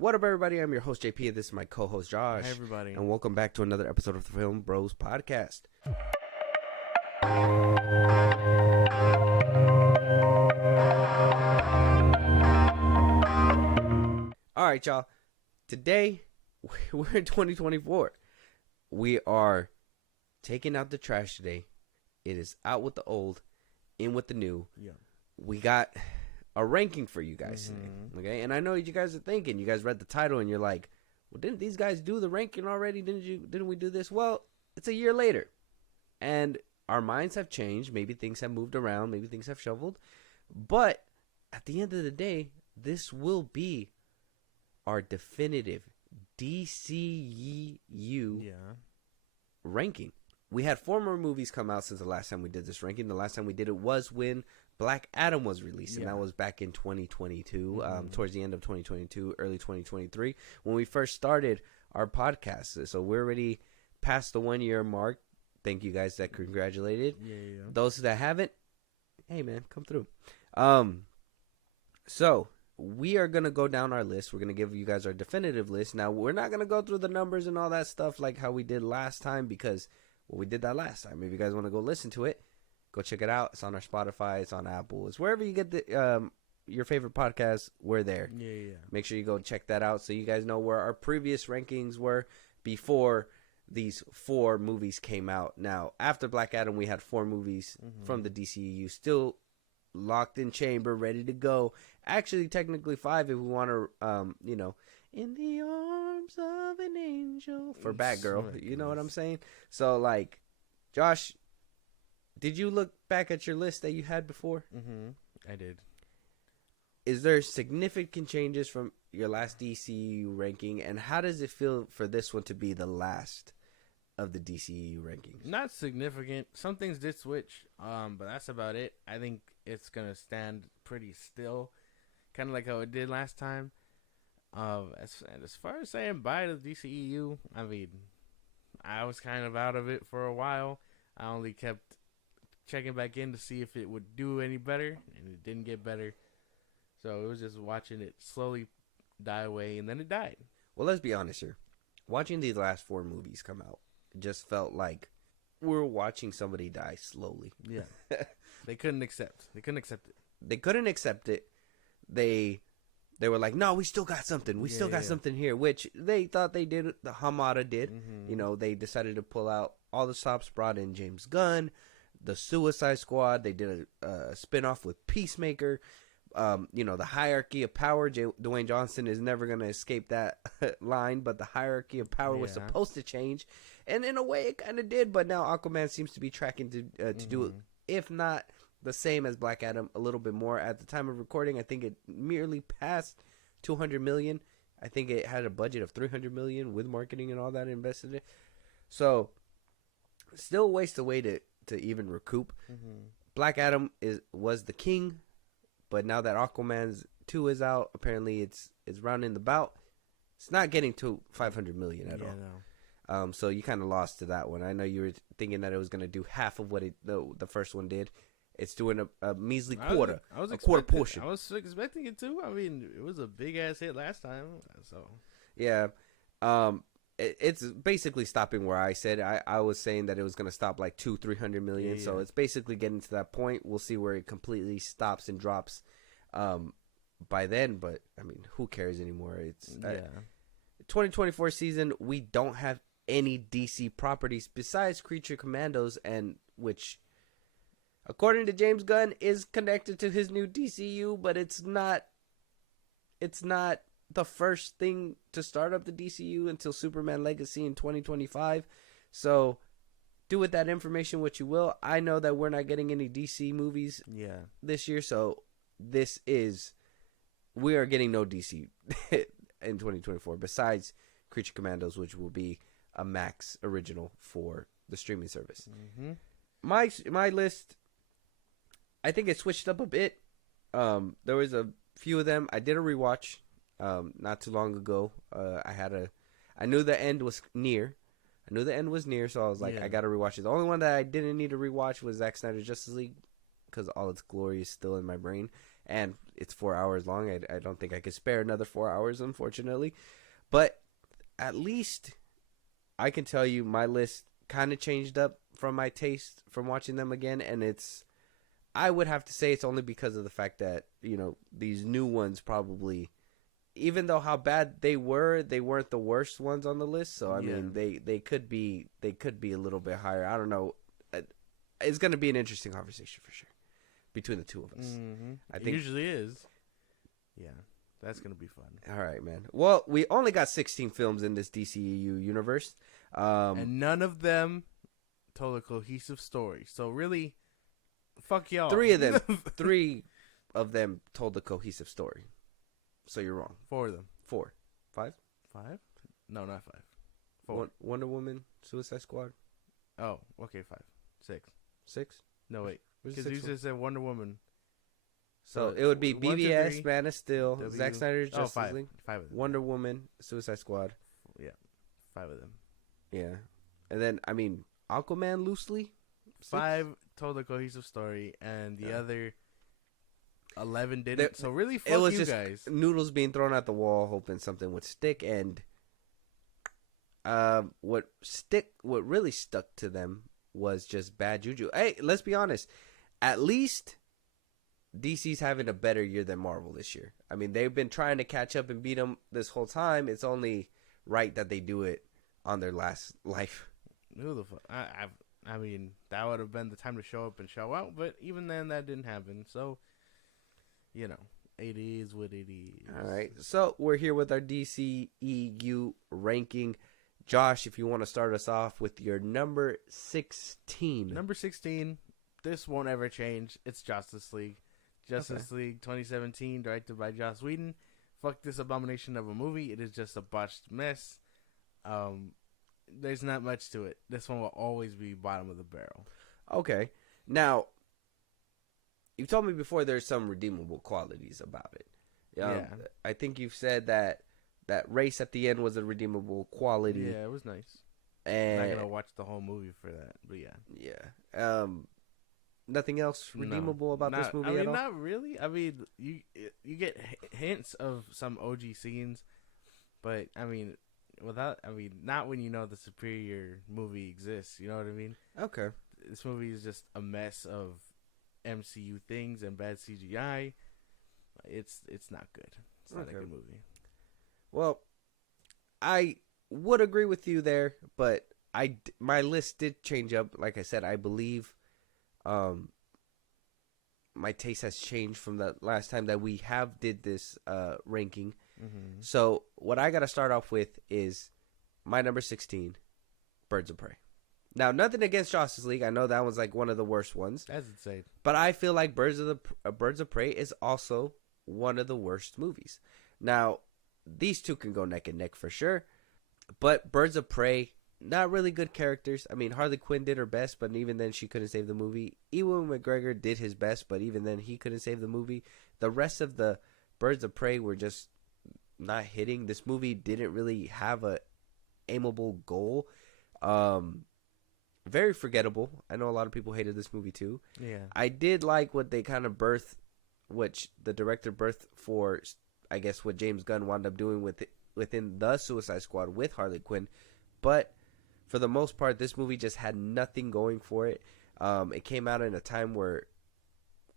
What up, everybody? I'm your host, JP, and this is my co-host, Josh. Hi, everybody. And welcome back to another episode of the FilmBros podcast. All right, y'all. Today, we're in 2024. We are taking out the trash today. It is out with the old, in with the new. Yeah. We got a ranking for you guys today, okay? And I know you guys are thinking, you guys read the title and you're like, well, didn't these guys do the ranking already? Didn't we do this? Well, it's a year later, and our minds have changed. Maybe things have moved around. Maybe things have shoveled. But at the end of the day, this will be our definitive DCEU ranking. We had 4 more movies come out since the last time we did this ranking. The last time we did it was when Black Adam was released, and that was back in 2022, towards the end of 2022, early 2023, when we first started our podcast. So we're already past the 1-year mark. Thank you guys that congratulated. Yeah. Those that haven't, hey man, come through. So we are going to go down our list. We're going to give you guys our definitive list. Now, we're not going to go through the numbers and all that stuff like how we did last time, because we did that last time. If you guys want to go listen to it, go check it out. It's on our Spotify. It's on Apple. It's wherever you get your favorite podcast. We're there. Yeah. Make sure you go check that out so you guys know where our previous rankings were before these 4 movies came out. Now, after Black Adam, we had 4 movies from the DCEU still locked in chamber, ready to go. Actually, technically 5 if we want to, in the arms of an angel for Batgirl. You know what I'm saying? So, like, Josh, did you look back at your list that you had before? I did. Is there significant changes from your last DCEU ranking, and how does it feel for this one to be the last of the DCEU rankings? Not significant. Some things did switch, but that's about it. I think it's gonna stand pretty still, kind of like how it did last time. As far as saying bye to the DCEU, I mean, I was kind of out of it for a while. I only kept checking back in to see if it would do any better, and it didn't get better. So it was just watching it slowly die away, and then it died. Well, let's be honest here. Watching these last 4 movies come out, it just felt like we're watching somebody die slowly. Yeah. They couldn't accept it. They couldn't accept it. They were like, no, we still got something. We still got something here, which they thought they did. The Hamada did. You know, they decided to pull out all the stops, brought in James Gunn, the Suicide Squad. They did a spinoff with Peacemaker. The hierarchy of power. Dwayne Johnson is never going to escape that line, but the hierarchy of power was supposed to change. And in a way, it kind of did, but now Aquaman seems to be tracking to do it, if not the same as Black Adam, a little bit more. At the time of recording, I think it merely passed $200 million. I think it had a budget of $300 million with marketing and all that invested in it. So, still a waste away to even recoup. Black Adam was the king, but now that Aquaman 2 is out, apparently it's rounding the bout. It's not getting to $500 million at all. No. So you kind of lost to that one. I know you were thinking that it was going to do half of what the first one did. It's doing a measly quarter. A quarter portion. I was expecting it to. I mean, it was a big ass hit last time. So yeah, it's basically stopping where I said. I was saying that it was going to stop like 200-300 million. Yeah. So it's basically getting to that point. We'll see where it completely stops and drops by then. But I mean, who cares anymore? It's 2024 season. We don't have any DC properties besides Creature Commandos, and which, according to James Gunn, is connected to his new DCU, but it's not the first thing to start up the DCU until Superman Legacy in 2025. So do with that information what you will. I know that we're not getting any DC movies this year, so we are getting no DC in 2024 besides Creature Commandos, which will be a Max original for the streaming service. My list, I think it switched up a bit. There was a few of them. I did a rewatch not too long ago. I knew the end was near. So I was like, I got to rewatch it. The only one that I didn't need to rewatch was Zack Snyder's Justice League, because all its glory is still in my brain. and it's 4 hours long. I don't think I could spare another 4 hours, unfortunately. But at least I can tell you my list kind of changed up from my taste from watching them again, and I would have to say it's only because of the fact that, you know, these new ones probably, even though how bad they weren't the worst ones on the list. So I mean, they could be a little bit higher. I don't know. It's going to be an interesting conversation for sure between the two of us. Mm-hmm. I think it usually is. Yeah, that's going to be fun. All right, man. Well, we only got 16 films in this DCEU universe. And none of them told a cohesive story. So really, fuck y'all. Three of them told a cohesive story. So you're wrong. 4 of them. 4. 5? 5? No, not 5. 4. Wonder Woman, Suicide Squad. Oh, okay, 5. 6. 6? No, wait. Where's the Because you sixth one? just said Wonder Woman. So it would be 1, 2, BVS, 3, Man of Steel, W. Zack Snyder's Justice 5. League, 5 of them. Wonder Woman, Suicide Squad. Yeah, 5 of them. Yeah. And then, I mean, Aquaman loosely? 5 told a cohesive story, and the other 11 didn't. So really, fuck it was you just guys. noodles being thrown at the wall, hoping something would stick. And what really stuck to them was just bad juju. Hey, let's be honest. At least DC's having a better year than Marvel this year. I mean, they've been trying to catch up and beat them this whole time. It's only right that they do it on their last life. Who the fuck? I mean, that would have been the time to show up and show out, but even then, that didn't happen. So, you know, it is what it is. All right. So we're here with our DCEU ranking. Josh, if you want to start us off with your number 16. Number 16, this won't ever change. It's Justice League. Justice League 2017, directed by Joss Whedon. Fuck this abomination of a movie. It is just a botched mess. There's not much to it. This one will always be bottom of the barrel. Okay. Now, you've told me before there's some redeemable qualities about it. Yeah. I think you've said that race at the end was a redeemable quality. Yeah, it was nice. And I'm not going to watch the whole movie for that, but yeah. Yeah. Nothing else redeemable about this movie at all? Not really. I mean, you get hints of some OG scenes, but I mean, not when you know the superior movie exists. You know what I mean? Okay. This movie is just a mess of MCU things and bad CGI. It's not good. It's not a good movie. Well, I would agree with you there, but my list did change up. Like I said, I believe my taste has changed from the last time that we did this ranking. Mm-hmm. So what I got to start off with is my number 16, Birds of Prey. Now, nothing against Justice League. I know that one's like one of the worst ones. That's insane. But I feel like Birds of Prey is also one of the worst movies. Now, these two can go neck and neck for sure. But Birds of Prey, not really good characters. I mean, Harley Quinn did her best, but even then she couldn't save the movie. Ewan McGregor did his best, but even then he couldn't save the movie. The rest of the Birds of Prey were just not hitting. This movie didn't really have a aimable goal. Very forgettable. I know a lot of people hated this movie too. Yeah. I did like what they kind of birthed, which the director birthed for, I guess, what James Gunn wound up doing within the Suicide Squad with Harley Quinn. But for the most part, this movie just had nothing going for it. It came out in a time where,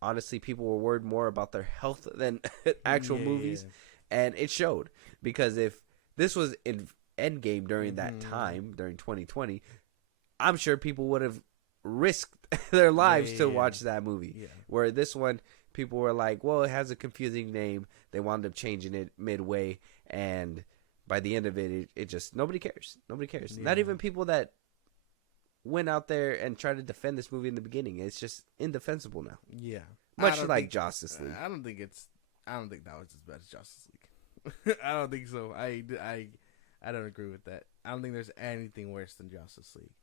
honestly, people were worried more about their health than actual movies. And it showed. Because if this was in Endgame during that time, during 2020, I'm sure people would have risked their lives to watch that movie. Yeah. Where this one, people were like, well, it has a confusing name. They wound up changing it midway. And by the end of it, it just, nobody cares. Nobody cares. Yeah. Not even people that went out there and tried to defend this movie in the beginning. It's just indefensible now. Yeah. Much like Justice League. I don't think that was as bad as Justice League. I don't think so. I don't agree with that. I don't think there's anything worse than Justice League.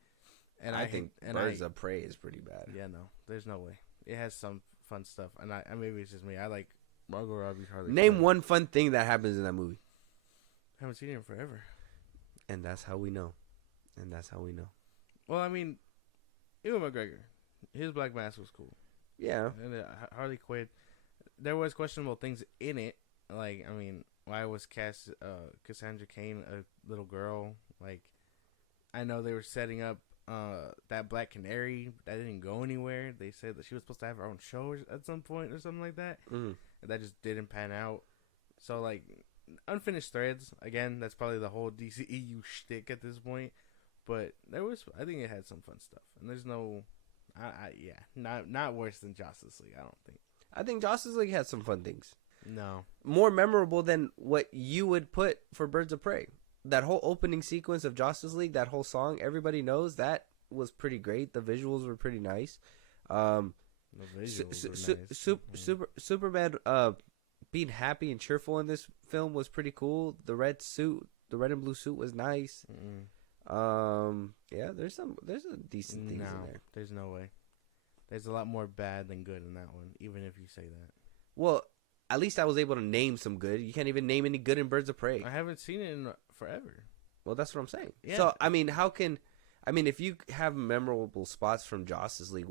And I think Birds of Prey is pretty bad. Yeah, no, there's no way. It has some fun stuff, and I maybe it's just me. I like Margot Robbie's Harley. Name one fun thing that happens in that movie. I haven't seen it in forever. And that's how we know. Well, I mean, Ewan McGregor, his Black Mask was cool. Yeah. And Harley Quinn, there was questionable things in it. Like, I mean, why was Cassandra Cain a little girl? Like, I know they were setting up that Black Canary. That didn't go anywhere. They said that she was supposed to have her own show at some point or something like that. And that just didn't pan out. So, like, unfinished threads. Again, that's probably the whole DCEU shtick at this point. But I think it had some fun stuff. And there's no, not worse than Justice League, I don't think. I think Justice League had some fun things. No. More memorable than what you would put for Birds of Prey. That whole opening sequence of Justice League, that whole song, everybody knows, that was pretty great. The visuals were pretty nice. The visuals were nice. Superman being happy and cheerful in this film was pretty cool. The red and blue suit was nice. Yeah, there's a decent things in there. There's no way. There's a lot more bad than good in that one, even if you say that. Well, at least I was able to name some good. You can't even name any good in Birds of Prey. I haven't seen it in forever. Well, that's what I'm saying. Yeah. So, I mean, if you have memorable spots from Justice League,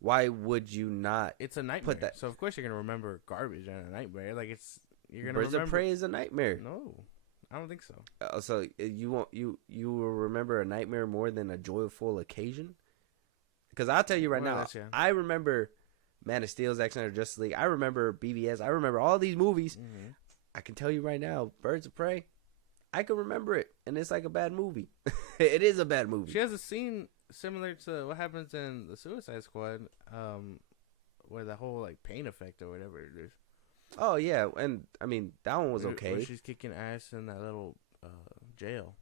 why would you not? It's a nightmare. Put that. So, of course, you're going to remember garbage and a nightmare. Like, you're going to remember. Birds of Prey is a nightmare. No, I don't think so. So, you will remember a nightmare more than a joyful occasion? Because I'll tell you right now, I remember Man of Steel, Zack Snyder, Justice League. I remember BVS. I remember all these movies. Mm-hmm. I can tell you right now, Birds of Prey, I can remember it, and it's like a bad movie. It is a bad movie. She has a scene similar to what happens in the Suicide Squad, where the whole like pain effect or whatever it is. Oh yeah, and I mean that one was okay. Where she's kicking ass in that little jail.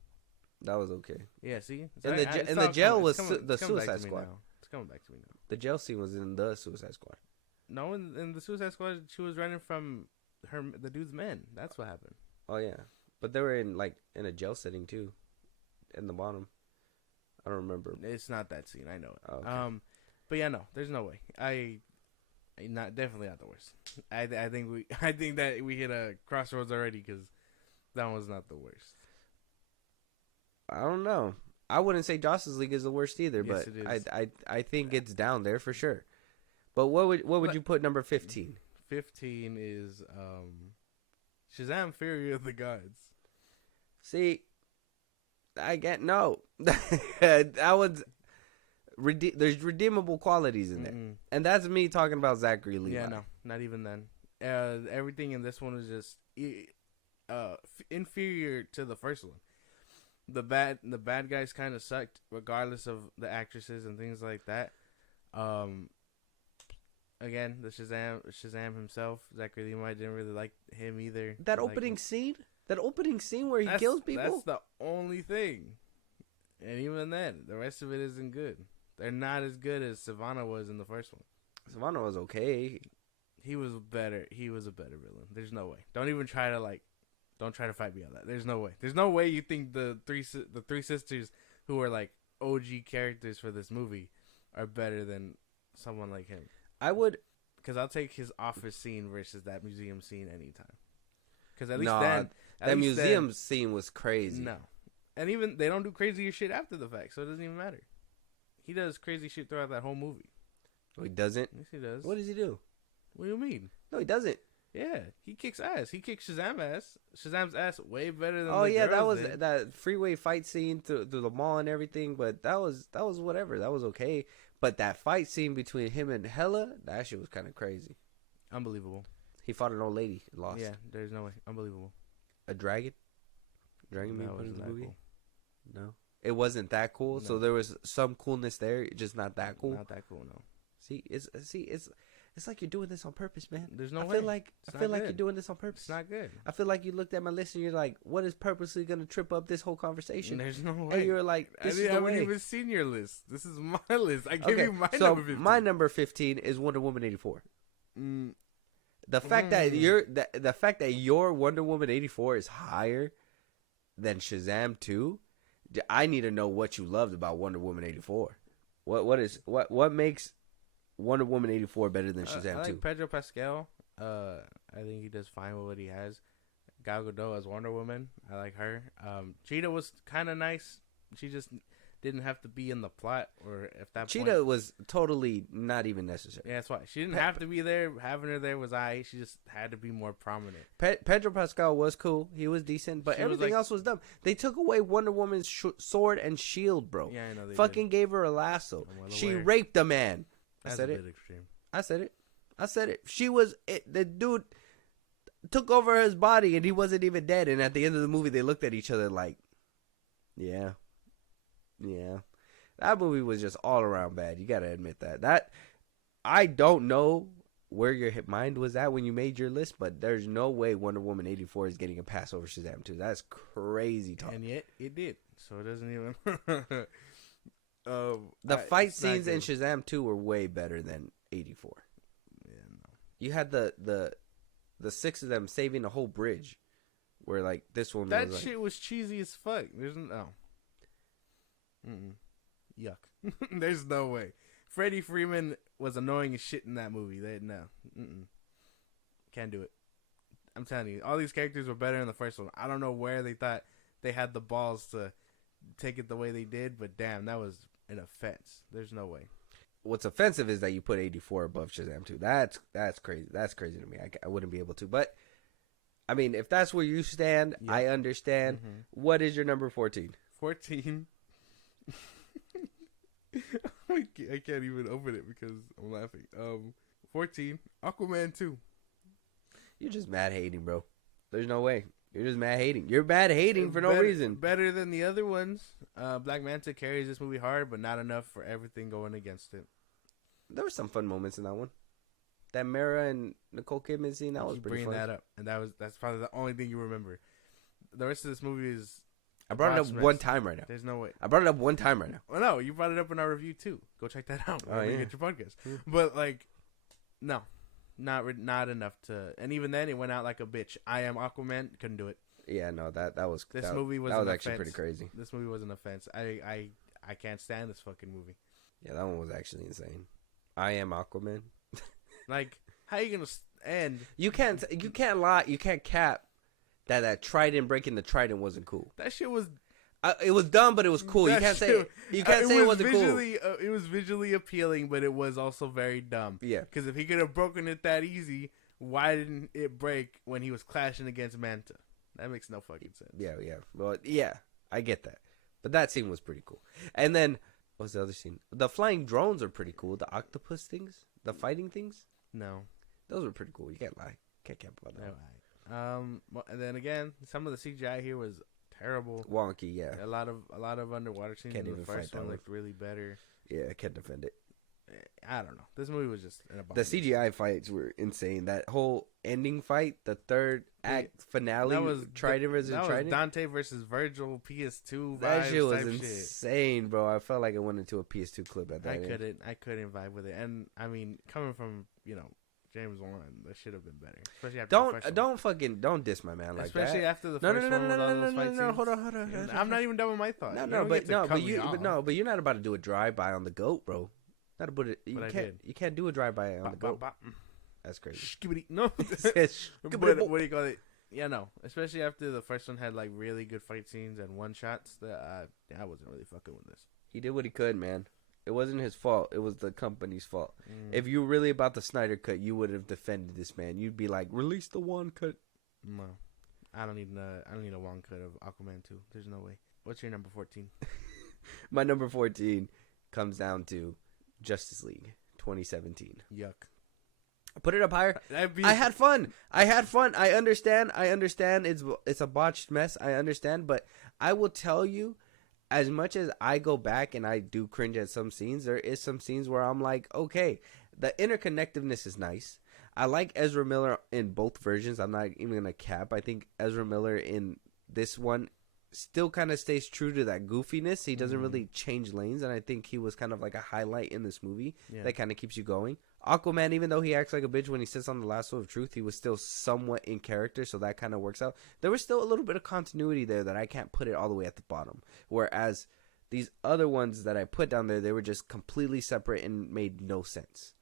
That was okay. Yeah, see, and the jail was the Suicide Squad. It's coming back to me now. The jail scene was in the Suicide Squad. No, in the Suicide Squad, she was running from the dude's men. That's what happened. Oh yeah, but they were in a jail setting too, in the bottom. I don't remember. It's not that scene. I know it. Oh, okay. But yeah, no, there's no way. Definitely not the worst. I think that we hit a crossroads already because that was not the worst. I don't know. I wouldn't say Justice League is the worst either, yes, but it is. I think it's down there for sure. But what would you put number 15? 15 is Shazam! Fury of the Gods. See, I get no. That was there's redeemable qualities in there, and that's me talking about Zachary Levi. Yeah, no, not even then. Everything in this one is just inferior to the first one. The bad guys kind of sucked, regardless of the actresses and things like that. Again, the Shazam himself, Zachary Levi, didn't really like him either. That opening scene where he kills people. That's the only thing, and even then, the rest of it isn't good. They're not as good as Savannah was in the first one. Savannah was okay. He was better. He was a better villain. There's no way. Don't try to fight me on that. There's no way. There's no way you think the three sisters who are like OG characters for this movie are better than someone like him. I would, because I'll take his office scene versus that museum scene anytime. Because at least that museum scene was crazy. No, and even they don't do crazier shit after the fact, so it doesn't even matter. He does crazy shit throughout that whole movie. No, he doesn't. Yes, he does. What does he do? What do you mean? No, he doesn't. Yeah, he kicks ass. He kicks Shazam's ass way better than. Oh yeah, that was that freeway fight scene through the mall and everything. But that was whatever. That was okay. But that fight scene between him and Hela, that shit was kind of crazy. Unbelievable. He fought an old lady, lost. Yeah, there's no way. Unbelievable. A dragon. Dragon being put in the movie. Cool. No, it wasn't that cool. No. So there was some coolness there, just not that cool. Not that cool. No. It's like you're doing this on purpose, man. There's no I way. feel like you're doing this on purpose. It's not good. I feel like you looked at my list and you're like, "What is purposely going to trip up this whole conversation?" There's no way. And you're like, I haven't even seen your list. This is my list. I gave you my number 15. My number 15 is Wonder Woman 84. The fact that your Wonder Woman 84 is higher than Shazam 2, I need to know what you loved about Wonder Woman 84. What makes Wonder Woman 84 better than Shazam 2? I like Pedro Pascal. I think he does fine with what he has. Gal Gadot as Wonder Woman. I like her. Cheetah was kind of nice. She just didn't have to be in the plot, or if that Cheetah point, was totally not even necessary. yeah, that's why she didn't have to be there. Having her there was she just had to be more prominent. Pedro Pascal was cool. He was decent, but She was everything like- else was dumb. They took away Wonder Woman's sword and shield, bro. Yeah, I know. They Fucking gave her a lasso. I'm well She aware. raped a man. I That's said a it. bit extreme. I said it. I said it. She was it. The dude took over his body and he wasn't even dead. And at the end of the movie, they looked at each other like, yeah. That movie was just all around bad. You gotta admit that. I don't know where your mind was at when you made your list, but there's no way Wonder Woman 84 is getting a pass over Shazam 2. That's crazy talk. And yet it did. So it doesn't even. The fight it's not scenes in good. Shazam 2 were way better than 84. Yeah, no. You had the 6 of them saving a whole bridge, where like this one That was like, shit was cheesy as fuck. There's no. Yuck. There's no way. Freddie Freeman was annoying as shit in that movie. Can't do it. I'm telling you, all these characters were better in the first one. I don't know where they thought they had the balls to take it the way they did, but damn, that was an offense. There's no way. what's offensive is that you put 84 above Shazam 2. That's crazy. That's crazy to me. I wouldn't be able to. But I mean, if that's where you stand, Yeah. I understand. Mm-hmm. What is your number 14? 14. I can't even open it because I'm laughing. 14. Aquaman 2. You're just mad hating, bro. There's no way. You're just mad hating. You're mad hating for no Better- reason. Better than the other ones. Black Manta carries this movie hard, but not enough for everything going against it. There were some fun moments in that one. That Mara and Nicole Kidman scene, that was You pretty bring fun. that up, and that's probably the only thing you remember. The rest of this movie is. I brought it up Prospects. one time right now. There's no way. I brought it up one time right now. Well, no, you brought it up in our review too. Go check that out. Oh, When you yeah. get your podcast. Hmm. But like, no, not enough to. And even then, it went out like a bitch. I am Aquaman. Couldn't do it. Yeah, no, that was This movie was that was an actually offense. pretty crazy. This movie was an offense. I can't stand this fucking movie. Yeah, that one was actually insane. I am Aquaman. Like, how you gonna end? You can't lie. You can't cap that trident breaking the trident wasn't cool. That shit was. It was dumb, but it was cool. You that can't shit- say it wasn't cool. visually, it was visually appealing, but it was also very dumb. Yeah, Because if he could have broken it that easy, why didn't it break when he was clashing against Manta? That makes no fucking sense. yeah. Well, yeah, I get that. But that scene was pretty cool. And then what was the other scene? The flying drones are pretty cool. The octopus things, the fighting things, No. those were pretty cool. You can't lie. Can't cap about that. Well, and then again, some of the CGI here was terrible. Wonky, yeah. A lot of underwater scenes. Can't in even the fight first that one one. looked really better. Yeah, I can't defend it. I don't know. This movie was just an The abomination. CGI fights were insane. That whole ending fight, the third act finale, That was Trident versus that was Trident. Dante versus Virgil PS2 That vibes shit was type shit. insane, bro. I felt like I went into a PS2 clip at that. end. I couldn't vibe with it. And I mean, coming from James Wan, that should have been better. Especially after the first one. Don't diss my man like Especially that. after the No, first no, one no, with no, all no, those no, fight no, scenes. hold on. I'm not even done with my thought. No, You no, don't but get to no, cut but me you, off. but no, but you're not about to do a drive by on the goat, bro. Not about it. You But I can't. did. You can't do a drive by on the goat. Bop. That's crazy. Skibbity. No. It's- But what do you call it? Yeah, no. Especially after the first one had like really good fight scenes and one shots. That I wasn't really fucking with this. He did what he could, man. It wasn't his fault. It was the company's fault. If you were really about the Snyder cut, you would have defended this man. You'd be like, release the one cut. No, I don't need a one cut of Aquaman 2. There's no way. What's your number 14? My number 14 comes down to Justice League 2017. Yuck. Put it up higher. That'd be, I had fun. I understand. It's a botched mess. I understand, but I will tell you, as much as I go back and I do cringe at some scenes, there is some scenes where I'm like, okay, the interconnectedness is nice. I like Ezra Miller in both versions. I'm not even gonna cap. I think Ezra Miller in this one still kind of stays true to that goofiness. He doesn't really change lanes, and I think he was kind of like a highlight in this movie that kind of keeps you going. Aquaman, even though he acts like a bitch when he sits on the lasso of truth, he was still somewhat in character, so that kind of works out. There was still a little bit of continuity there that I can't put it all the way at the bottom. Whereas these other ones that I put down there, they were just completely separate and made no sense.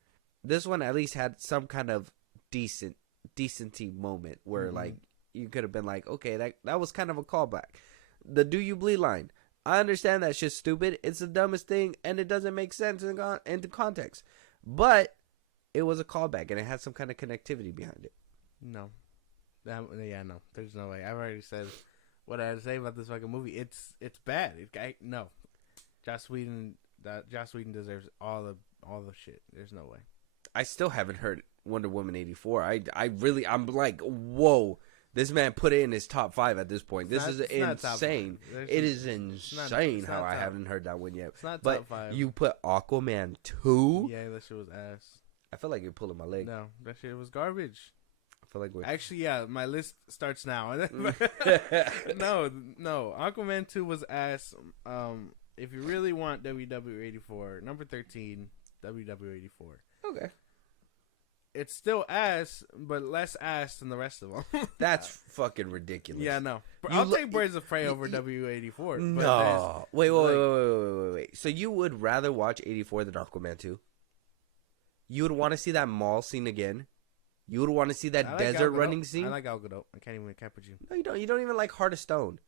This one at least had some kind of decency moment where like you could have been like, okay, that was kind of a callback. The "Do You Bleed" line, I understand that shit's stupid. It's the dumbest thing, and it doesn't make sense into context. But it was a callback, and it had some kind of connectivity behind it. No. No. There's no way. I've already said what I had to say about this fucking movie. It's bad. No. Joss Whedon deserves all the shit. There's no way. I still haven't heard Wonder Woman 84. I'm like, whoa. This man put it in his top 5 at this point. This is insane. It is insane how I haven't heard that one yet. It's not but top 5. You put Aquaman 2? Yeah, that shit was ass. I feel like you're pulling my leg. No, that shit was garbage. I feel like we're... Actually, yeah, my list starts now. No. Aquaman 2 was ass. If you really want WW84, number 13, WW84. Okay. It's still ass, but less ass than the rest of them. That's fucking ridiculous. Yeah, no. I'll take Birds of Prey over W84. No. Wait. So you would rather watch 84 than Aquaman 2? You would want to see that mall scene again? You would want to see that desert running scene? I like Gal Gadot. I can't even cap with you. No, you don't. You don't even like Heart of Stone.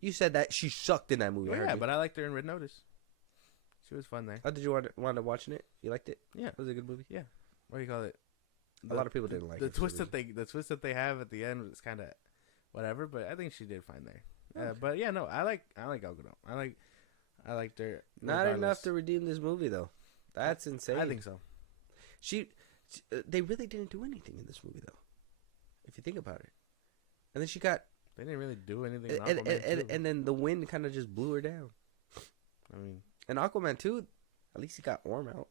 You said that she sucked in that movie. Oh, yeah, but I liked her in Red Notice. She was fun there. Oh, did you want to watching it? You liked it? Yeah. Was it a good movie? Yeah. What do you call it? A lot of people didn't like the it. Twist that they have at the end was kind of whatever, but I think she did fine there. Okay. But yeah, no, I like Gal Gadot. I liked her. Not enough to redeem this movie though. That's insane. I think so. They really didn't do anything in this movie though, if you think about it. And then she got. They didn't really do anything. And then the wind kind of just blew her down. I mean, and Aquaman 2, at least he got Orm out.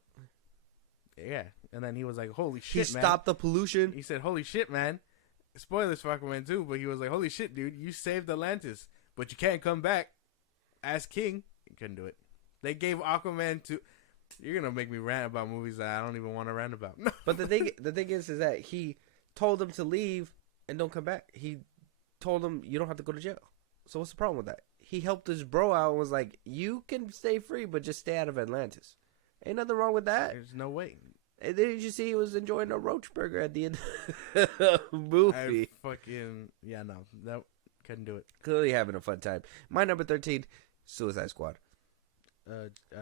Yeah, and then he was like, "Holy shit, man!" He stopped the pollution. He said, "Holy shit, man!" Spoilers for Aquaman 2, but he was like, "Holy shit, dude! You saved Atlantis, but you can't come back as king." He couldn't do it. They gave Aquaman to. You're gonna make me rant about movies that I don't even want to rant about. But the thing is that he told him to leave and don't come back. He told him you don't have to go to jail. So what's the problem with that? He helped his bro out and was like, "You can stay free, but just stay out of Atlantis." Ain't nothing wrong with that. There's no way. And then you see he was enjoying a roach burger at the end of the movie. No, couldn't do it. Clearly having a fun time. My number 13, Suicide Squad.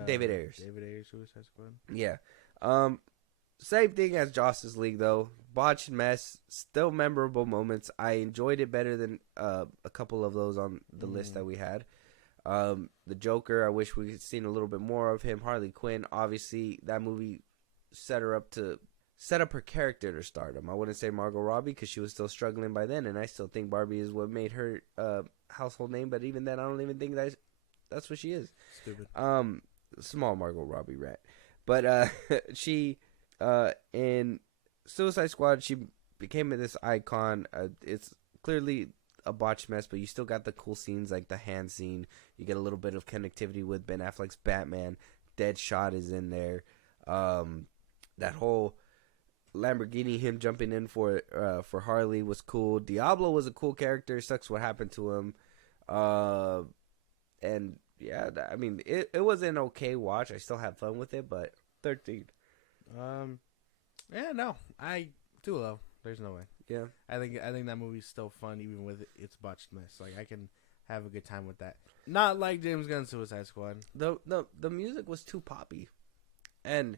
David Ayers. Suicide Squad. Yeah. Same thing as Justice League though. Botched mess. Still memorable moments. I enjoyed it better than a couple of those on the list that we had. The Joker, I wish we had seen a little bit more of him. Harley Quinn, obviously that movie set up her character to stardom. I wouldn't say Margot Robbie because she was still struggling by then, and I still think Barbie is what made her household name. But even then, I don't even think that's what she is. Stupid. Small Margot Robbie rat, but she in Suicide Squad she became this icon. It's clearly a botched mess, but you still got the cool scenes like the hand scene. You get a little bit of connectivity with Ben Affleck's Batman. Deadshot is in there. That whole Lamborghini, him jumping in for Harley was cool. Diablo was a cool character. Sucks what happened to him. And yeah, I mean, it was an okay watch. I still had fun with it, but 13. Yeah, no, too low. There's no way. Yeah, I think that movie's still fun even with its botched mess. Like I can have a good time with that. Not like James Gunn's Suicide Squad. The music was too poppy, and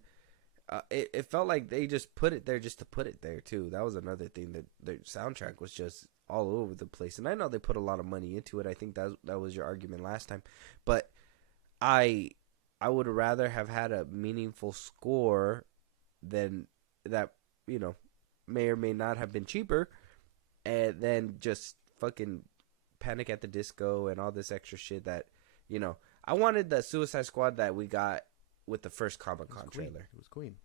it felt like they just put it there just to put it there too. That was another thing, that their soundtrack was just all over the place. And I know they put a lot of money into it. I think that was your argument last time, but I would rather have had a meaningful score than that. You know, may or may not have been cheaper, and then just fucking Panic at the Disco and all this extra shit that, you know, I wanted the Suicide Squad that we got with the first Comic-Con trailer. It was Queen.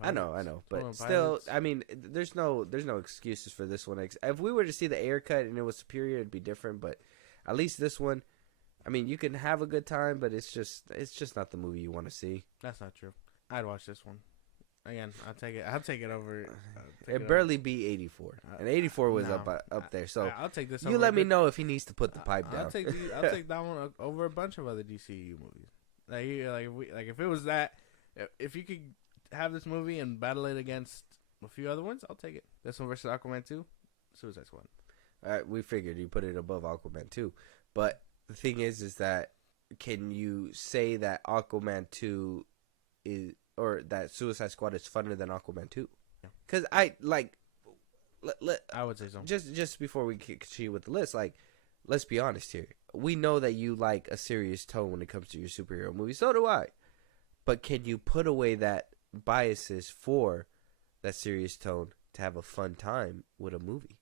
I know, but still, I mean, there's no excuses for this one. If we were to see the Air cut and it was superior, it'd be different. But at least this one, I mean, you can have a good time, but it's just not the movie you want to see. That's not true. I'd watch this one. Again, I'll take it over. It barely beat 84, and 84 was up there. So I'll take this. You let me know if he needs to put the pipe down. I'll take that one over a bunch of other DCEU movies. If it was that, if you could have this movie and battle it against a few other ones, I'll take it. This one versus Aquaman 2, Suicide Squad. All right, we figured you put it above Aquaman 2, but the thing is that can you say that Aquaman 2 is, or that Suicide Squad is funner than Aquaman 2? Because I would say so. Just before we continue with the list, like, let's be honest here. We know that you like a serious tone when it comes to your superhero movies. So do I. But can you put away that biases for that serious tone to have a fun time with a movie?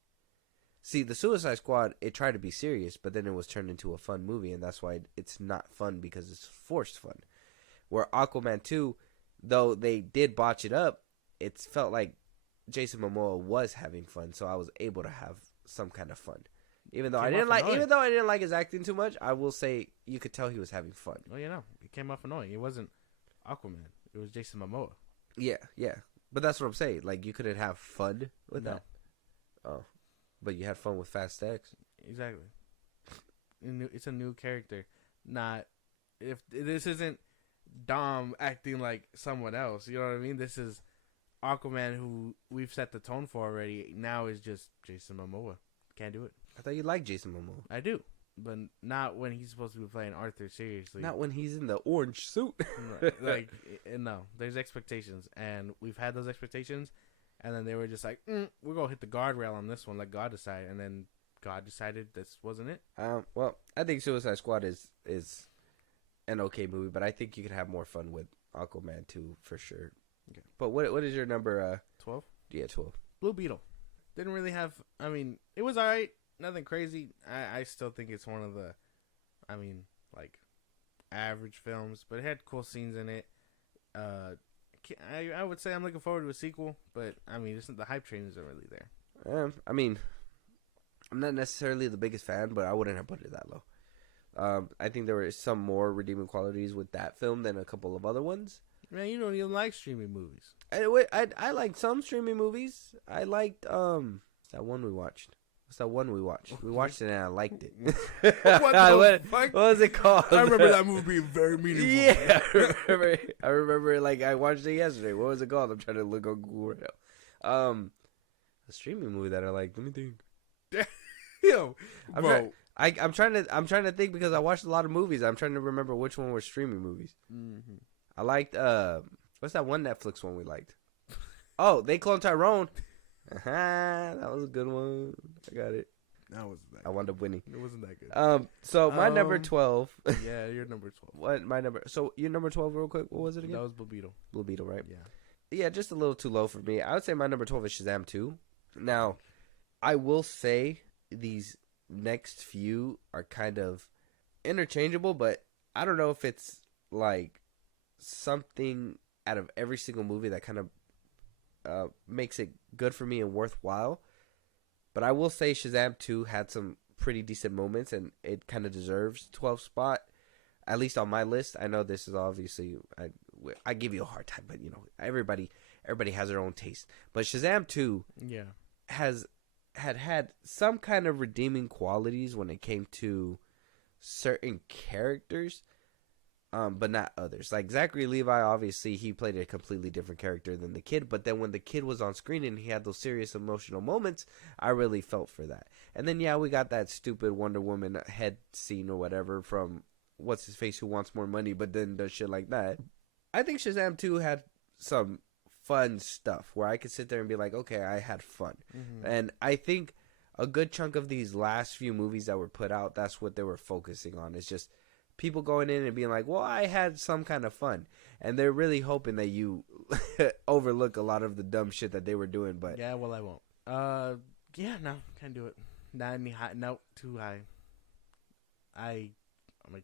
See, the Suicide Squad, it tried to be serious, but then it was turned into a fun movie, and that's why it's not fun, because it's forced fun. Where Aquaman 2, though they did botch it up, it felt like Jason Momoa was having fun, so I was able to have some kind of fun. Even though I didn't like his acting too much, I will say you could tell he was having fun. Well, it came off annoying. It wasn't Aquaman. It was Jason Momoa. Yeah. But that's what I'm saying. Like, you couldn't have fun with that. Oh. But you had fun with Fast X. Exactly. It's a new character. Not if this isn't Dom acting like someone else. You know what I mean? This is Aquaman, who we've set the tone for already. Now is just Jason Momoa. Can't do it. I thought you liked Jason Momoa. I do, but not when he's supposed to be playing Arthur seriously. Not when he's in the orange suit. Right. No, there's expectations, and we've had those expectations. And then they were just like, we're going to hit the guardrail on this one, like God decided. And then God decided this wasn't it. Well, I think Suicide Squad is an okay movie, but I think you could have more fun with Aquaman 2 for sure. Okay. But what is your number? 12? Yeah, 12. Blue Beetle. Didn't really have, it was all right. Nothing crazy. I still think it's one of the, average films. But it had cool scenes in it. I would say I'm looking forward to a sequel, but the hype train isn't really there. I'm not necessarily the biggest fan, but I wouldn't have put it that low. I think there were some more redeeming qualities with that film than a couple of other ones. Man, you don't even like streaming movies. I liked some streaming movies. I liked that one we watched. What's that one we watched? We watched it and I liked it. What was it called? I remember that movie being very meaningful. Yeah, I remember. Like, I watched it yesterday. What was it called? I'm trying to look on Google right now. A streaming movie that I liked. Let me think. Yo, I'm trying to think because I watched a lot of movies. I'm trying to remember which one were streaming movies. Mm-hmm. I liked what's that one Netflix one we liked? Oh, They Clone Tyrone. That was a good one. I got it. That wasn't that. I wound up winning. It wasn't that good. So my number 12. Yeah, you're number 12. What my number? So your number 12, real quick. What was it again? That was Blue Beetle. Blue Beetle, right? Yeah. Yeah, just a little too low for me. I would say my number 12 is Shazam 2. Now, I will say these next few are kind of interchangeable, but I don't know if it's like something out of every single movie that kind of makes it good for me and worthwhile. But I will say Shazam 2 had some pretty decent moments, and it kind of deserves 12th spot, at least on my list. I know this is obviously, I give you a hard time, but everybody has their own taste. But Shazam 2 had some kind of redeeming qualities when it came to certain characters. But not others. Like Zachary Levi, obviously, he played a completely different character than the kid. But then when the kid was on screen and he had those serious emotional moments, I really felt for that. And then, we got that stupid Wonder Woman head scene or whatever from What's-His-Face, who wants more money, but then does shit like that. I think Shazam 2 had some fun stuff where I could sit there and be like, okay, I had fun. Mm-hmm. And I think a good chunk of these last few movies that were put out, that's what they were focusing on. It's just people going in and being like, well, I had some kind of fun. And they're really hoping that you overlook a lot of the dumb shit that they were doing. But yeah, well, I won't. No, can't do it. Not any high. No, too high. I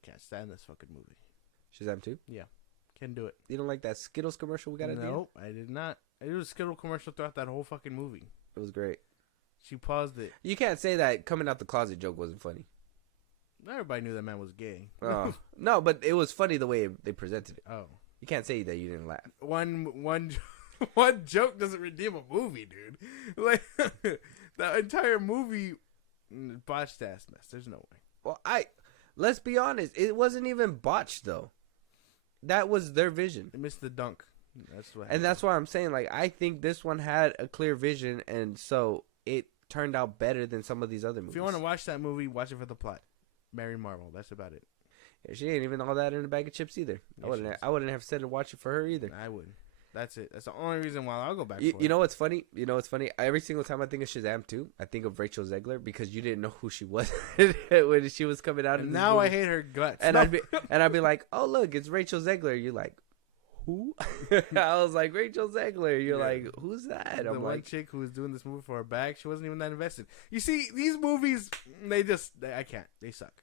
can't stand this fucking movie. Shazam 2? Yeah. Can't do it. You don't like that Skittles commercial we got at the end? Nope, I did not. It was a Skittles commercial throughout that whole fucking movie. It was great. She paused it. You can't say that coming out the closet joke wasn't funny. Everybody knew that man was gay. Oh. No, but it was funny the way they presented it. Oh. You can't say that you didn't laugh. One joke doesn't redeem a movie, dude. Like, the entire movie, botched ass mess. There's no way. Well, let's be honest. It wasn't even botched, though. That was their vision. They missed the dunk. That's what. And that's why I'm saying, like, I think this one had a clear vision, and so it turned out better than some of these other movies. If you want to watch that movie, watch it for the plot. Mary Marvel. That's about it. Yeah, she ain't even all that in a bag of chips either. Yeah, I wouldn't have said to watch it for her either. I would. That's it. That's the only reason why I'll go back. You know what's funny? Every single time I think of Shazam 2, I think of Rachel Zegler because you didn't know who she was when she was coming out. And now I hate her guts. And I'd be like, oh look, it's Rachel Zegler. You're like, who? I was like, Rachel Zegler. You're like, who's that? I'm one chick who was doing this movie for her bag. She wasn't even that invested. You see, these movies, I can't. They suck.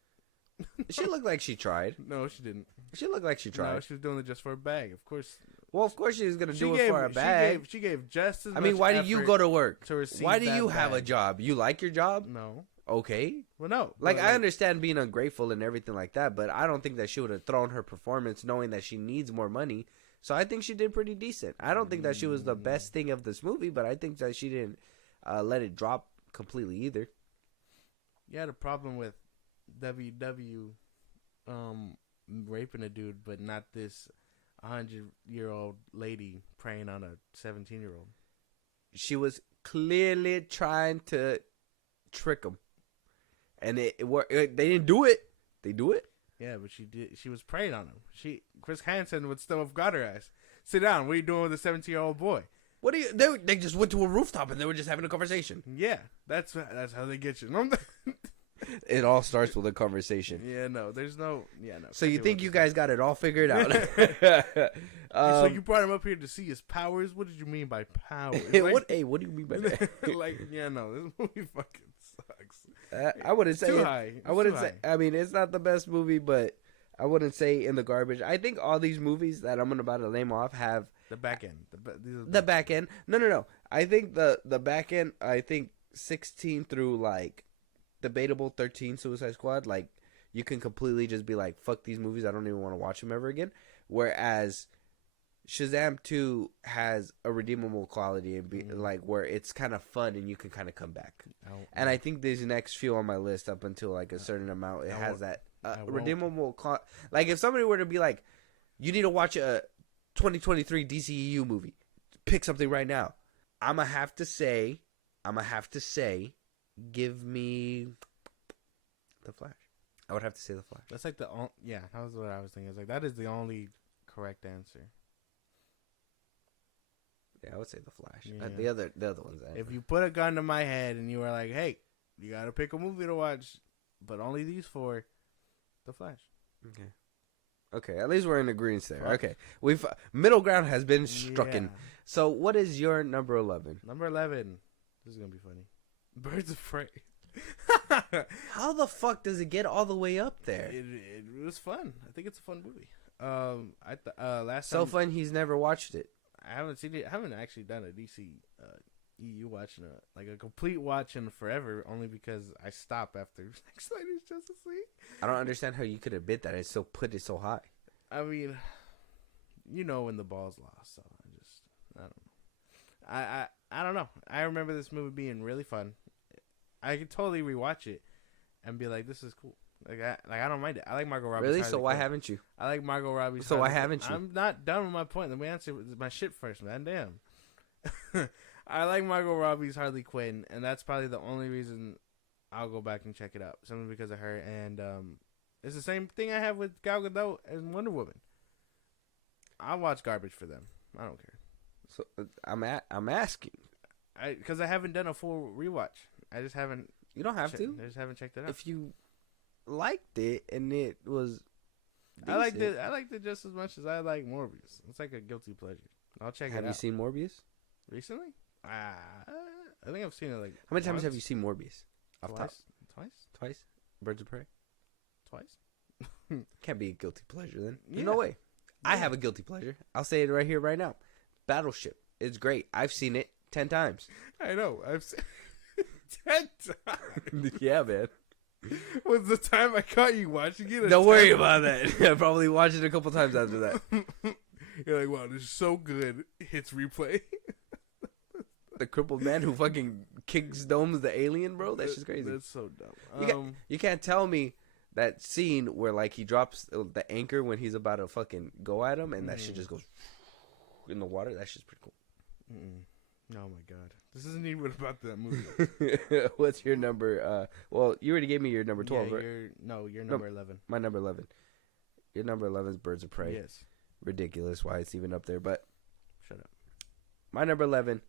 She looked like she tried. No, she didn't. She looked like she tried. No, she was doing it just for a bag. Of course. Well, of course she was gonna do it for a bag. She gave just as much. I mean, why do you go to work? To receive why do you bag. have a job? You like your job? No. Okay. Well, no. Like, I understand being ungrateful and everything like that, but I don't think that she would have thrown her performance knowing that she needs more money. So I think she did pretty decent. I don't think that she was the best thing of this movie, but I think that she didn't let it drop completely either. You had a problem with WW raping a dude, but not this 100-year-old lady preying on a 17-year-old. She was clearly trying to trick him, and it worked. They didn't do it. They do it. Yeah, but she did. She was preying on him. Chris Hansen would still have got her ass. Sit down. What are you doing with a 17-year-old boy? What do you? They just went to a rooftop and they were just having a conversation. Yeah, that's how they get you. It all starts with a conversation. Yeah, no, there's no. Yeah, no. So you think you guys got it all figured out? So you brought him up here to see his powers. What did you mean by powers? What do you mean by that? Yeah, no, this movie fucking sucks. I wouldn't say too high. I wouldn't say. I mean, it's not the best movie, but I wouldn't say in the garbage. I think all these movies that I'm about to name off have the back end. The back end. No. I think the back end. I think 16 through like debatable 13 Suicide Squad. Like you can completely just be like, fuck these movies. I don't even want to watch them ever again. Whereas Shazam 2 has a redeemable quality and be like where it's kind of fun and you can kind of come back. And I think these next few on my list up until like a certain amount, it has that redeemable. Like if somebody were to be like, you need to watch a 2023 DCEU movie, pick something right now. I'm gonna have to say, give me The Flash. I would have to say The Flash. That's like that was what I was thinking. It's like that is the only correct answer. Yeah, I would say The Flash. Yeah. The other ones. If you put a gun to my head and you were like, "Hey, you gotta pick a movie to watch, but only these four," The Flash. Okay. At least we're in agreement there. Okay, middle ground has been struck. Yeah. So, what is your number 11? Number 11. This is gonna be funny. Birds of Prey. How the fuck does it get all the way up there? It was fun. I think it's a fun movie. Last so time, fun. He's never watched it. I haven't seen it. I haven't actually done a DCEU watching a complete watch in forever. Only because I stopped after Snyder's Justice League. I don't understand how you could admit that. It's so put it so high. I mean, when the ball's lost. So I don't know. I don't know. I remember this movie being really fun. I could totally rewatch it and be like, "This is cool." I don't mind it. I like Margot Robbie. Really? So why haven't you? I like Margot Robbie. So why haven't you? I'm not done with my point. Let me answer my shit first, man. Damn. I like Margot Robbie's Harley Quinn, and that's probably the only reason I'll go back and check it out. Simply because of her, and it's the same thing I have with Gal Gadot and Wonder Woman. I'll watch garbage for them. I don't care. So I'm asking. Because I haven't done a full rewatch. I just haven't. You don't have to. I just haven't checked it out. If you liked it and it was decent. I liked it just as much as I like Morbius. It's like a guilty pleasure. I'll check it out. Have you seen Morbius Recently? I think I've seen it like How many times have you seen Morbius? Twice? Birds of Prey? Twice? Can't be a guilty pleasure then. Yeah. There's no way. Yeah. I have a guilty pleasure. I'll say it right here, right now. Battleship. It's great. I've seen it 10 times. I know. I've seen 10 times. Yeah, man. Was the time I caught you watching it? Don't worry about that. I probably watched it a couple times after that. You're like, wow, this is so good. Hits replay. The crippled man who fucking kicks domes the alien, bro. That's just crazy. That's so dumb. You can't tell me that scene where like he drops the anchor when he's about to fucking go at him, and that shit just goes in the water. That shit's pretty cool. Oh my god, This isn't even about that movie. What's your number? Well, you already gave me your number 12, yeah, right? Your number 11. My number 11. Your number 11 is Birds of Prey. Yes. Ridiculous why it's even up there, but Shut up. my number 11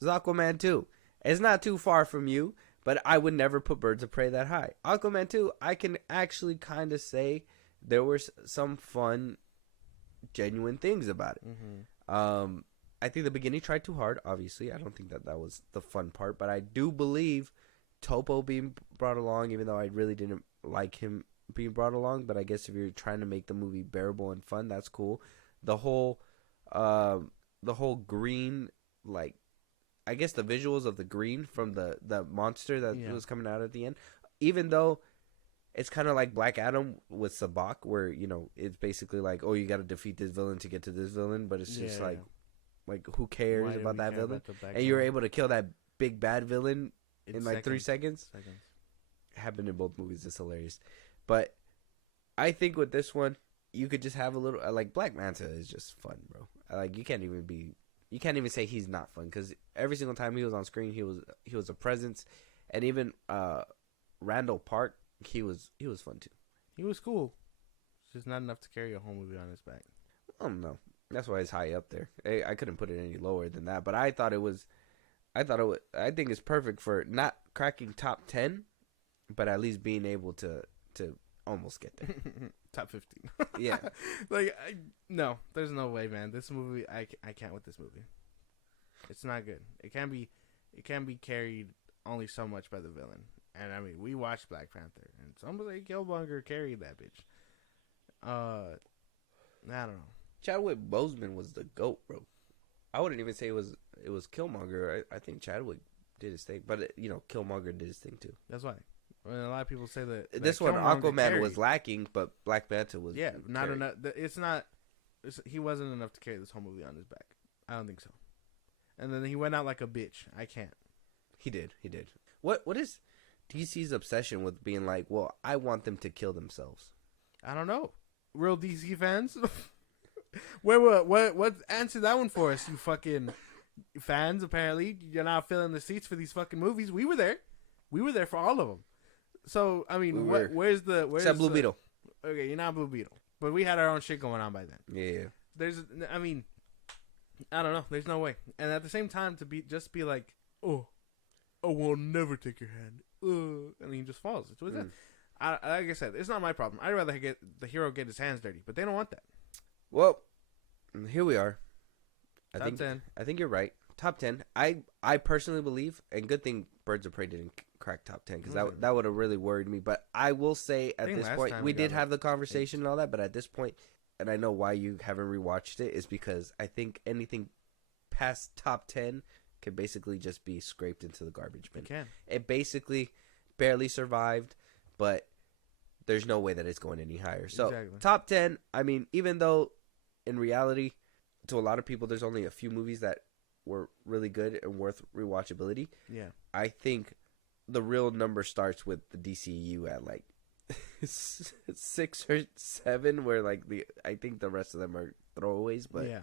is Aquaman 2. It's not too far from you, but I would never put Birds of Prey that high. Aquaman 2, I can actually kind of say there were some fun, genuine things about it. Mm-hmm. I think the beginning tried too hard, obviously. I don't think that was the fun part, but I do believe Topo being brought along, even though I really didn't like him being brought along, but I guess if you're trying to make the movie bearable and fun, that's cool. The whole green, like, I guess the visuals of the green from the monster that was coming out at the end, even though it's kind of like Black Adam with Sabak, where, you know, it's basically like, oh, you got to defeat this villain to get to this villain, but it's just like who cares about that villain? And you were able to kill that big bad villain in like 3 seconds. Happened in both movies. It's hilarious. But I think with this one, you could just have a little, like, Black Manta is just fun, bro. Like, you can't even say he's not fun, because every single time he was on screen, he was a presence. And even Randall Park, he was fun too. He was cool. It's just not enough to carry a whole movie on his back. I don't know. That's why it's high up there. I couldn't put it any lower than that. But I think it's perfect for not cracking top 10, but at least being able to almost get there. Top 15. Yeah. No, there's no way, man. This movie, I can't with this movie. It's not good. It can be carried only so much by the villain. And I mean, we watched Black Panther, and somebody like Killmonger carried that bitch. I don't know. Chadwick Boseman was the GOAT, bro. I wouldn't even say it was Killmonger. I think Chadwick did his thing, but Killmonger did his thing too. That's why. When a lot of people say that this one, Aquaman was lacking, but Black Manta was not enough. He wasn't enough to carry this whole movie on his back. I don't think so. And then he went out like a bitch. I can't. He did. What is DC's obsession with being like, well, I want them to kill themselves? I don't know. Real DC fans? What answer that one for us, you fucking fans? Apparently, you're not filling the seats for these fucking movies. We were there. We were there for all of them. So, I mean, where's Except Blue Beetle. Okay, you're not Blue Beetle. But we had our own shit going on by then. Yeah. I don't know. There's no way. And at the same time, to be like, oh, we'll never take your hand. And he just falls. It's what that. Like I said, it's not my problem. I'd rather get the hero get his hands dirty, but they don't want that. Well, here we are. Top 10. I think you're right. Top 10. I personally believe, and good thing Birds of Prey didn't crack top 10, because that would have really worried me. But I will say at this point, we did have the conversation and all that, but at this point, and I know why you haven't rewatched it, is because I think anything past top 10 can basically just be scraped into the garbage bin. It basically barely survived, but there's no way that it's going any higher. So top 10, I mean, even though in reality, to a lot of people, there's only a few movies that were really good and worth rewatchability. Yeah. I think the real number starts with the DCEU at like 6 or 7, where I think the rest of them are throwaways, but yeah.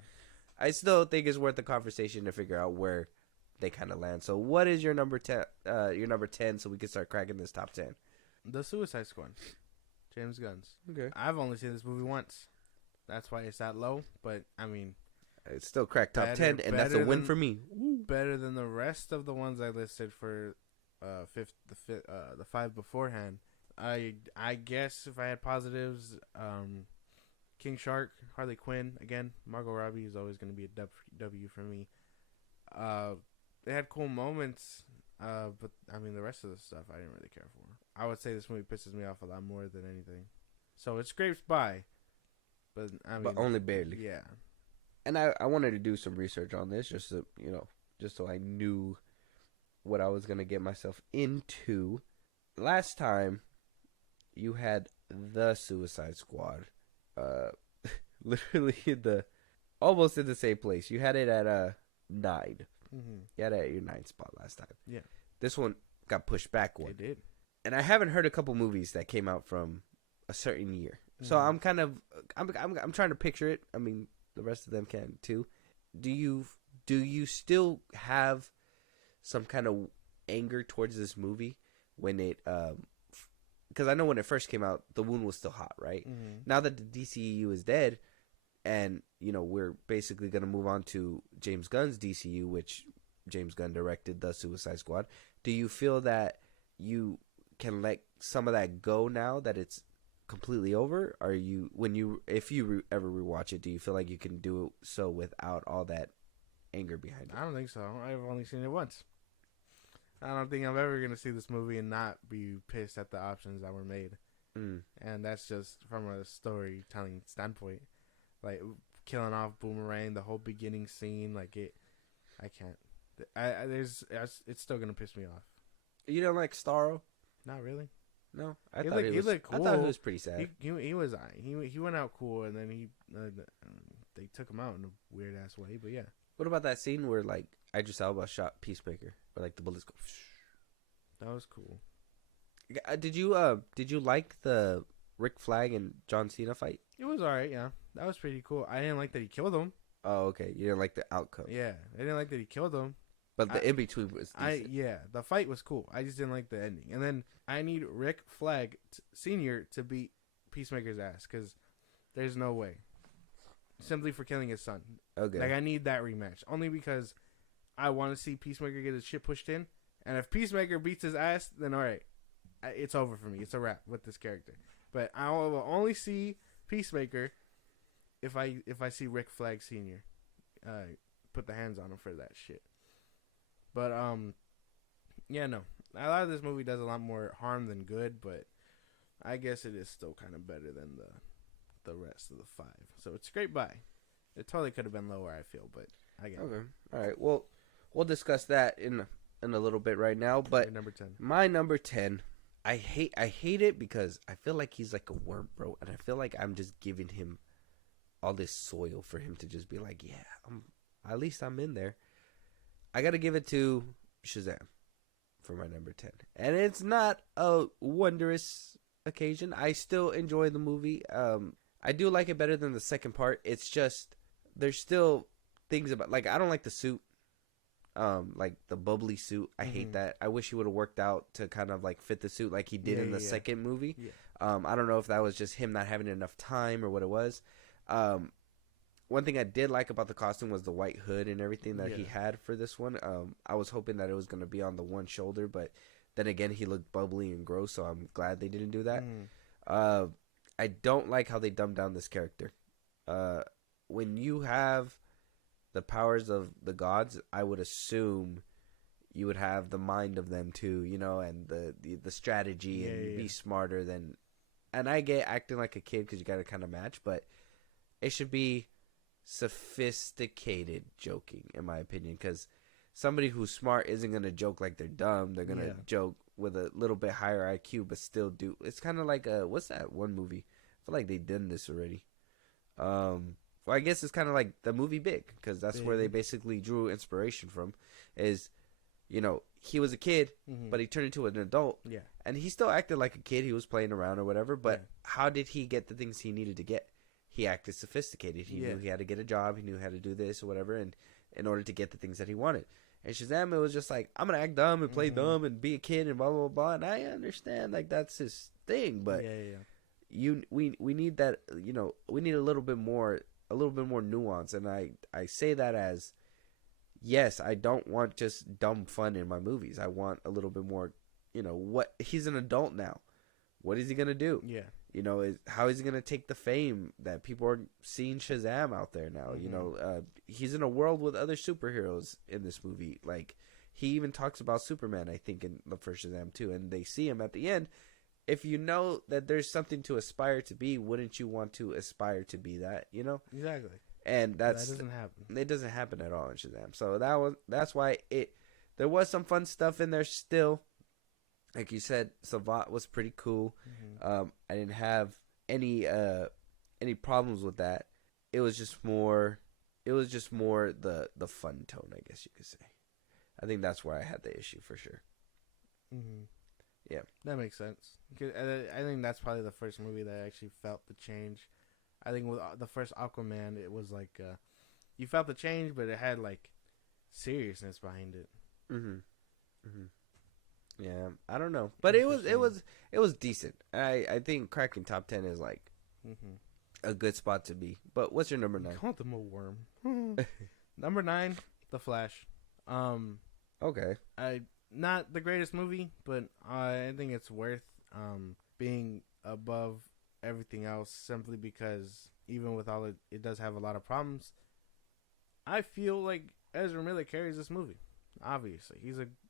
I still think it's worth the conversation to figure out where they kind of land. So what is your number 10? Your number 10, so we can start cracking this top 10. The Suicide Squad. James Gunn's. Okay. I've only seen this movie once. That's why it's that low, but I mean, it's still cracked top 10, and that's a win for me. Better than the rest of the ones I listed for the 5 beforehand. I guess if I had positives, King Shark, Harley Quinn, again, Margot Robbie is always going to be a W for me. They had cool moments, but I mean, the rest of the stuff I didn't really care for. I would say this movie pisses me off a lot more than anything. So it scrapes by, but I mean, but only barely. Yeah. And I wanted to do some research on this, just so I knew what I was gonna get myself into. Last time, you had the Suicide Squad, literally almost in the same place. You had it at 9. Mm-hmm. You had it at your 9th spot last time. Yeah. This one got pushed back one. It did. And I haven't heard a couple movies that came out from a certain year, so I'm kind of I'm trying to picture it. I mean, the rest of them can too. Do you still have some kind of anger towards this movie when it because I know when it first came out, the wound was still hot, right? Mm-hmm. Now that the DCEU is dead, and we're basically gonna move on to James Gunn's DCU, which James Gunn directed, the Suicide Squad. Do you feel that you can let some of that go now that it's completely over? Are you if you ever rewatch it, do you feel like you can do it so without all that anger behind it? I don't think so. I've only seen it once. I don't think I'm ever gonna see this movie and not be pissed at the options that were made. And that's just from a storytelling standpoint. Like killing off Boomerang, the whole beginning scene, like I can't. It's still gonna piss me off. You don't like Starro? Not really. No, He looked cool. I thought it was pretty sad. He went out cool, and then they took him out in a weird ass way. But yeah. What about that scene where like Idris Elba shot Peacemaker, where like the bullets go? That was cool. Did you like the Rick Flag and John Cena fight? It was alright. Yeah, that was pretty cool. I didn't like that he killed him. Oh, okay. You didn't like the outcome. Yeah, I didn't like that he killed him. But the in between was decent. The fight was cool. I just didn't like the ending. And then I need Rick Flag Sr. to beat Peacemaker's ass because there's no way. Simply for killing his son. Okay. Like I need that rematch only because I want to see Peacemaker get his shit pushed in. And if Peacemaker beats his ass, then all right, it's over for me. It's a wrap with this character. But I will only see Peacemaker if I see Rick Flag Sr. Put the hands on him for that shit. But yeah, no. A lot of this movie does a lot more harm than good, but I guess it is still kind of better than the rest of the 5. So it's scraped by. It totally could have been lower, I feel, but I get it. Okay. All right. Well, we'll discuss that in a little bit right now. But number 10. My number 10, I hate it because I feel like he's like a worm, bro, and I feel like I'm just giving him all this soil for him to just be like, yeah, at least I'm in there. I got to give it to Shazam for my number 10. And it's not a wondrous occasion. I still enjoy the movie. I do like it better than the second part. It's just, there's still things about, like, I don't like the suit. Like the bubbly suit. I hate that. I wish he would have worked out to kind of like fit the suit like he did in the second movie. Yeah. I don't know if that was just him not having enough time or what it was. One thing I did like about the costume was the white hood and everything that he had for this one. I was hoping that it was going to be on the one shoulder, but then again, he looked bubbly and gross, so I'm glad they didn't do that. I don't like how they dumbed down this character. When you have the powers of the gods, I would assume you would have the mind of them too, and the strategy and be smarter than. And I get acting like a kid because you got to kind of match, but it should be sophisticated joking, in my opinion, because somebody who's smart isn't going to joke like they're dumb. They're going to joke with a little bit higher IQ, but still do. It's kind of like, what's that one movie? I feel like they did this already. Well, I guess it's kind of like the movie Big, because that's where they basically drew inspiration from, is, he was a kid, but he turned into an adult. Yeah. And he still acted like a kid. He was playing around or whatever, but how did he get the things he needed to get? He acted sophisticated. He knew he had to get a job. He knew how to do this or whatever, and in order to get the things that he wanted. And Shazam, it was just like, I'm going to act dumb and play dumb and be a kid and blah, blah, blah. And I understand, like, that's his thing, but we need that, we need a little bit more nuance. And I say that as, yes, I don't want just dumb fun in my movies. I want a little bit more, what he's an adult now. What is he going to do? Yeah. How is he going to take the fame that people are seeing Shazam out there now? He's in a world with other superheroes in this movie. Like, he even talks about Superman, I think, in the first Shazam too. And they see him at the end. If you know that there's something to aspire to be, wouldn't you want to aspire to be that? Exactly. And that doesn't happen. It doesn't happen at all in Shazam. So that's why there was some fun stuff in there still. Like you said, Savant was pretty cool. I didn't have any problems with that. It was just more the fun tone, I guess you could say. I think that's where I had the issue for sure. Yeah, that makes sense. I think that's probably the first movie that I actually felt the change. I think with the first Aquaman, it was like you felt the change, but it had like seriousness behind it. Mm-hmm. Yeah, I don't know, but it was decent. I think cracking top 10 is like a good spot to be. But what's your number 9? Call them a worm. Number 9, The Flash. Okay. Not the greatest movie, but I think it's worth being above everything else simply because even with all it does have a lot of problems. I feel like Ezra Miller carries this movie. Obviously,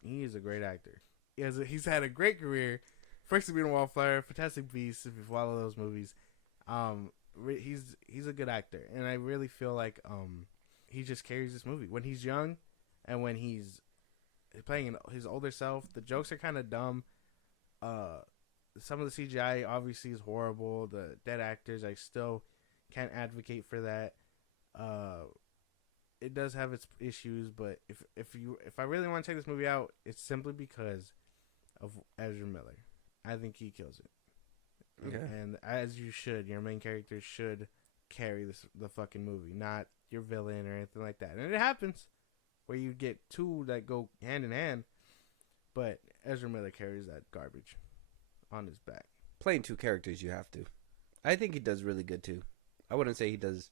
he is a great actor. He's had a great career. First to be in Wallflower, Fantastic Beasts. If you follow those movies, he's a good actor, and I really feel like he just carries this movie when he's young, and when he's playing his older self. The jokes are kind of dumb. Some of the CGI obviously is horrible. The dead actors, I still can't advocate for that. It does have its issues, but if I really want to take this movie out, it's simply because of Ezra Miller. I think he kills it. Okay. And as you should, your main character should carry the fucking movie, not your villain or anything like that. And it happens where you get two that go hand in hand, but Ezra Miller carries that garbage on his back. Playing two characters, you have to. I think he does really good too. I wouldn't say he does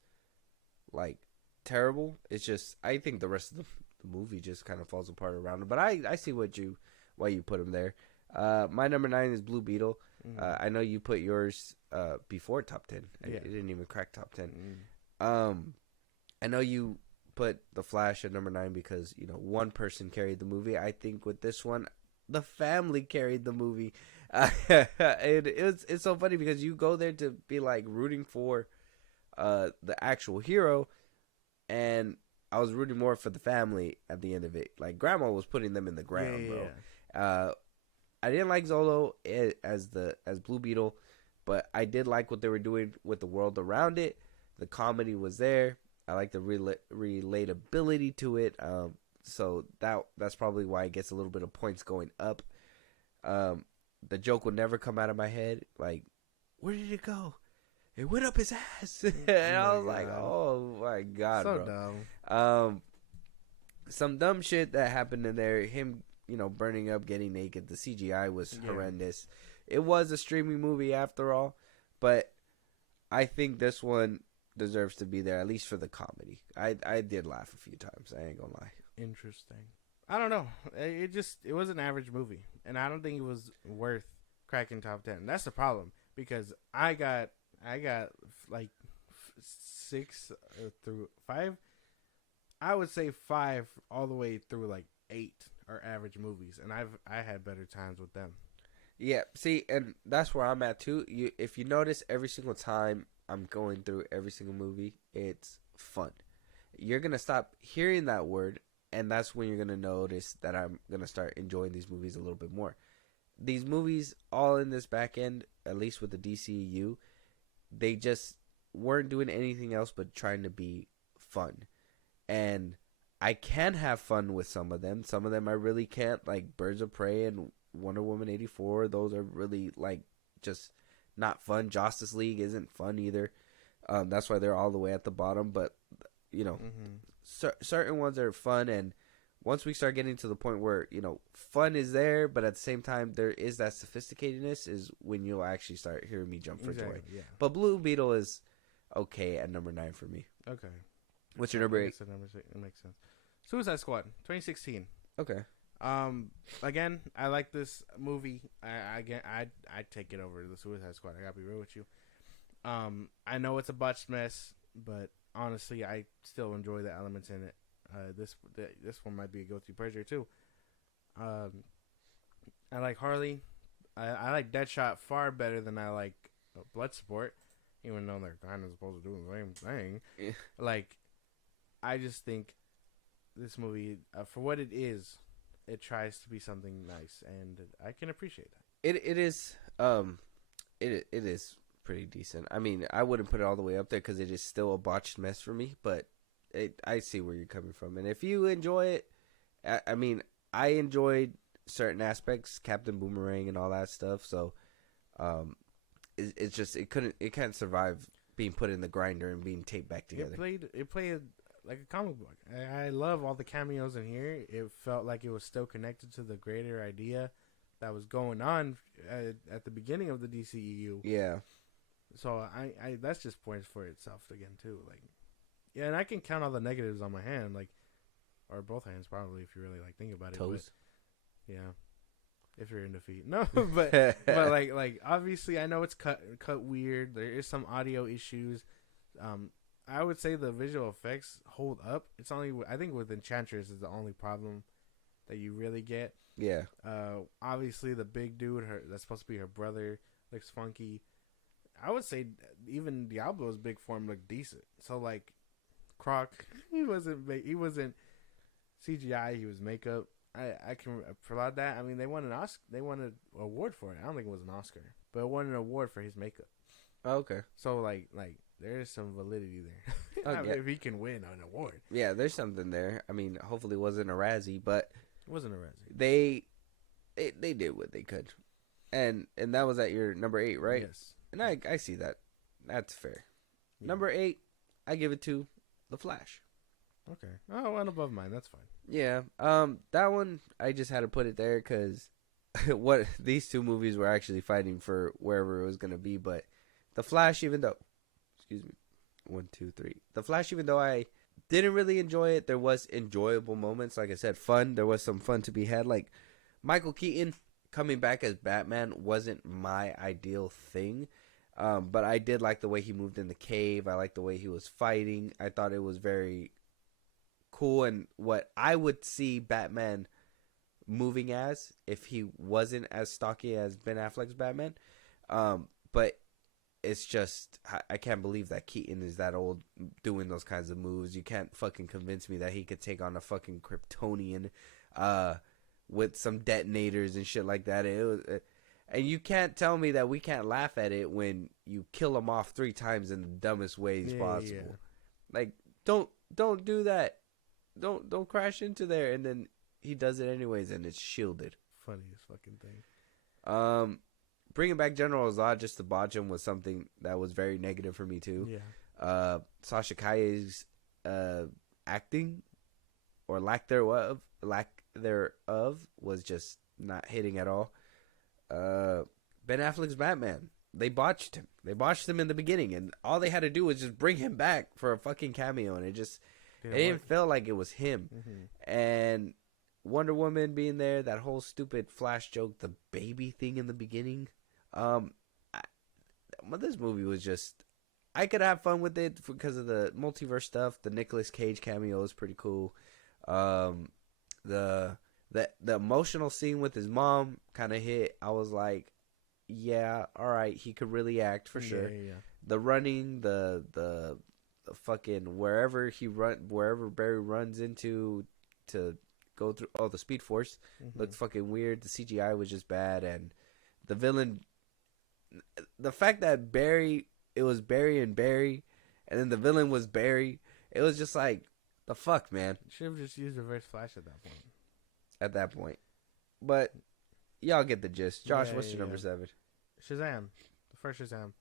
like terrible. It's just I think the rest of the movie just kind of falls apart around him. But I see why you put him there. My number 9 is Blue Beetle. I know you put yours before top 10. Yeah. It didn't even crack top 10. I know you put The Flash at number 9 because one person carried the movie. I think with this one, the family carried the movie. It's so funny because you go there to be like rooting for the actual hero, and I was rooting more for the family at the end of it. Like Grandma was putting them in the ground, bro. I didn't like Zolo as Blue Beetle, but I did like what they were doing with the world around it. The comedy was there. I like the relatability to it. So that's probably why it gets a little bit of points going up. The joke would never come out of my head. Like, where did it go? It went up his ass. And I was like, oh my God, so bro. Dumb. Some dumb shit that happened in there. Him, burning up, getting naked. The CGI was horrendous. It was a streaming movie after all, but I think this one deserves to be there, at least for the comedy. I did laugh a few times. I ain't gonna lie. Interesting. I don't know. It was an average movie, and I don't think it was worth cracking top 10. That's the problem because I got like 6 through 5. I would say 5 all the way through like 8 are average movies, and I had better times with them. Yeah, see, and that's where I'm at too. If you notice, every single time I'm going through every single movie, it's fun. You're gonna stop hearing that word, and that's when you're gonna notice that I'm gonna start enjoying these movies a little bit more. These movies, all in this back end, at least with the DCEU, they just weren't doing anything else but trying to be fun. And I can have fun with some of them. Some of them I really can't, like Birds of Prey and Wonder Woman 84. Those are really like just not fun. Justice League isn't fun either. That's why they're all the way at the bottom. But certain ones are fun, and once we start getting to the point where fun is there, but at the same time there is that sophisticatedness, is when you'll actually start hearing me jump for joy. Yeah. But Blue Beetle is okay at number 9 for me. Okay. What's your number 8? It makes sense. Suicide Squad, 2016. Okay. Again, I like this movie. I take it over the Suicide Squad. I gotta be real with you. I know it's a botched mess, but honestly, I still enjoy the elements in it. This one might be a guilty pleasure too. I like Harley. I like Deadshot far better than I like Bloodsport, even though they're kind of supposed to do the same thing. Yeah. Like, I just think this movie, for what it is, it tries to be something nice, and I can appreciate that. It is pretty decent. I mean, I wouldn't put it all the way up there because it is still a botched mess for me, but I see where you're coming from. And if you enjoy it, I mean, I enjoyed certain aspects, Captain Boomerang and all that stuff. So, it's just it can't survive being put in the grinder and being taped back together. It played like a comic book. I love all the cameos in here. It felt like it was still connected to the greater idea that was going on at the beginning of the DCEU. Yeah. So I that's just points for itself again too. Like, yeah, and I can count all the negatives on my hand, like, or both hands probably if you really like think about it. Toes. But, yeah, if you're in defeat. No, but like obviously I know it's cut weird. There is some audio issues. I would say the visual effects hold up. It's only I think with Enchantress is the only problem that you really get. Yeah. Obviously the big dude, that's supposed to be her brother, looks funky. I would say even Diablo's big form looked decent. So like Croc, he wasn't CGI. He was makeup. I can applaud that. I mean, they won an Oscar. They won an award for it. I don't think it was an Oscar, but it won an award for his makeup. Oh, okay. So like there is some validity there. Okay. I mean, if he can win an award, Yeah, there's something there. I mean, hopefully it wasn't a Razzie, but it wasn't a Razzie. They did what they could, and that was at your number 8, right? Yes. And I see that. That's fair. Yeah. Number 8, I give it to The Flash. Okay. Oh, one above mine. That's fine. Yeah. That one I just had to put it there because what these two movies were actually fighting for wherever it was gonna be. But The Flash, even though, excuse me, 1, 2, 3. The Flash, even though I didn't really enjoy it, there was enjoyable moments. Like I said, fun. There was some fun to be had. Like Michael Keaton coming back as Batman wasn't my ideal thing. But I did like the way he moved in the cave. I liked the way he was fighting. I thought it was very cool and what I would see Batman moving as if he wasn't as stocky as Ben Affleck's Batman. But it's just, I can't believe that Keaton is that old doing those kinds of moves. You can't fucking convince me that he could take on a fucking Kryptonian with some detonators and shit like that. It was... And you can't tell me that we can't laugh at it when you kill him off 3 times in the dumbest ways possible. Yeah. Like, don't do that. Don't crash into there. And then he does it anyways, and it's shielded. Funniest fucking thing. Bringing back General Zod just to botch him was something that was very negative for me too. Yeah. Sasha Calle's acting or lack thereof was just not hitting at all. Ben Affleck's Batman, they botched him. They botched him in the beginning, and all they had to do was just bring him back for a fucking cameo, and it didn't feel like it was him. Mm-hmm. And Wonder Woman being there, that whole stupid Flash joke, the baby thing in the beginning. This movie was just, I could have fun with it because of the multiverse stuff. The Nicolas Cage cameo is pretty cool. The emotional scene with his mom kind of hit. I was like, yeah, all right, he could really act for sure. Yeah. The running, the fucking wherever Barry runs into to go through the Speed Force looked fucking weird. The CGI was just bad, and the villain, the fact that it was Barry, and then the villain was Barry. It was just like, the fuck, man. Should have just used Reverse Flash at that point. But y'all get the gist. Josh, what's your number 7? Shazam, the first Shazam,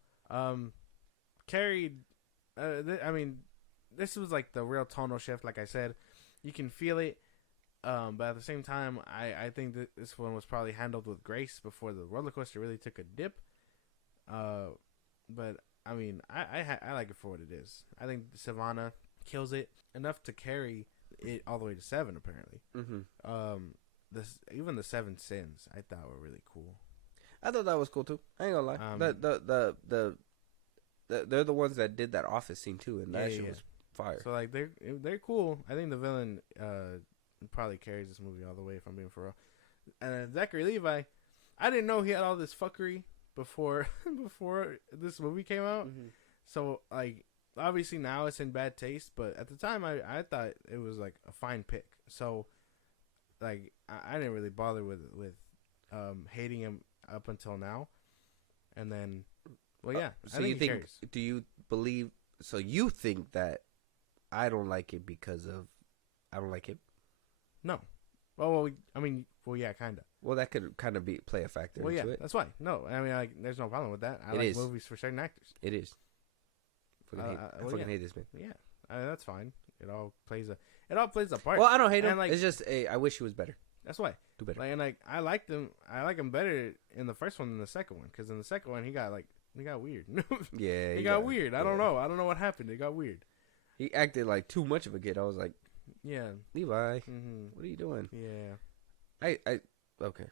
carried. This was like the real tonal shift. Like I said, you can feel it. But at the same time, I think that this one was probably handled with grace before the roller coaster really took a dip. But I mean, I like it for what it is. I think Savannah kills it enough to carry it all the way to 7. Apparently, even the 7 Sins I thought were really cool. I thought that was cool too. I ain't gonna lie. They're the ones that did that office scene too, and that shit was fire. So like they're cool. I think the villain probably carries this movie all the way, if I'm being for real. And Zachary Levi, I didn't know he had all this fuckery before this movie came out. So like obviously now it's in bad taste, but at the time I thought it was like a fine pick. So like I didn't really bother with hating him up until now. And then so you think that I don't like it because of I don't like him? No. Well, yeah, kind of. Well, that could kind of play a factor into it. That's why. No, I mean, like, there's no problem with that. I like movies for certain actors. It is. I fucking hate this man. Yeah, that's fine. It all plays a part. Well, I don't hate him. Like, it's just I wish he was better. That's why. Do better. Like, and like I liked him. I like him better in the first one than the second one, because in the second one he got weird. Yeah, he got weird. I don't know. I don't know what happened. It got weird. He acted like too much of a kid. I was like, yeah, Levi, mm-hmm. what are you doing? Yeah. Okay.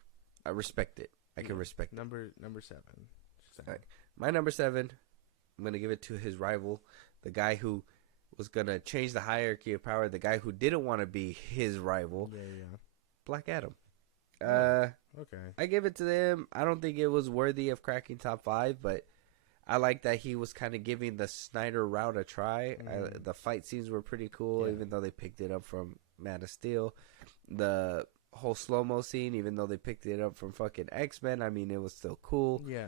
I respect it. I can respect it. Number 7. Right. My number 7, I'm going to give it to his rival, the guy who was going to change the hierarchy of power, the guy who didn't want to be his rival, Black Adam. Okay. I give it to them. I don't think it was worthy of cracking top 5, but I like that he was kind of giving the Snyder route a try. The fight scenes were pretty cool, even though they picked it up from Man of Steel. The whole slow-mo scene, even though they picked it up from fucking X-Men, I mean, it was still cool. Yeah.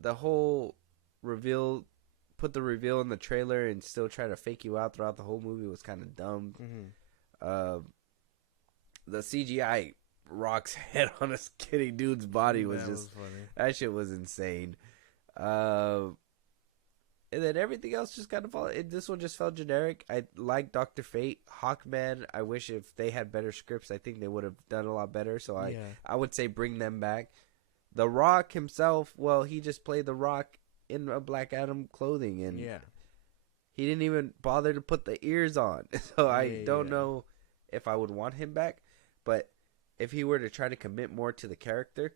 The whole reveal, put the reveal in the trailer and still try to fake you out throughout the whole movie was kind of dumb. Mm-hmm. The CGI Rock's head on a skinny dude's body was just funny. That shit was insane. And then everything else just kind of this one just felt generic. I like Dr. Fate, Hawkman. I wish if they had better scripts, I think they would have done a lot better. So I would say bring them back. The Rock himself, well, he just played the Rock in a Black Adam clothing, and he didn't even bother to put the ears on. So I don't know if I would want him back. But if he were to try to commit more to the character,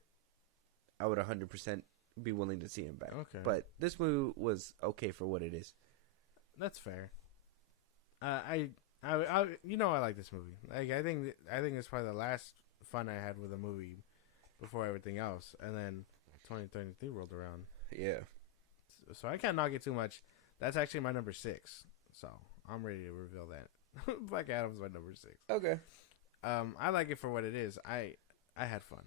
I would 100% be willing to see him back. Okay. But this movie was okay for what it is. That's fair. I like this movie. Like, I think it's probably the last fun I had with a movie before everything else, and then 2023 rolled around. Yeah. So I can't knock it too much. That's actually my number 6. So I'm ready to reveal that. Black Adam's my number 6. Okay. I like it for what it is. I had fun.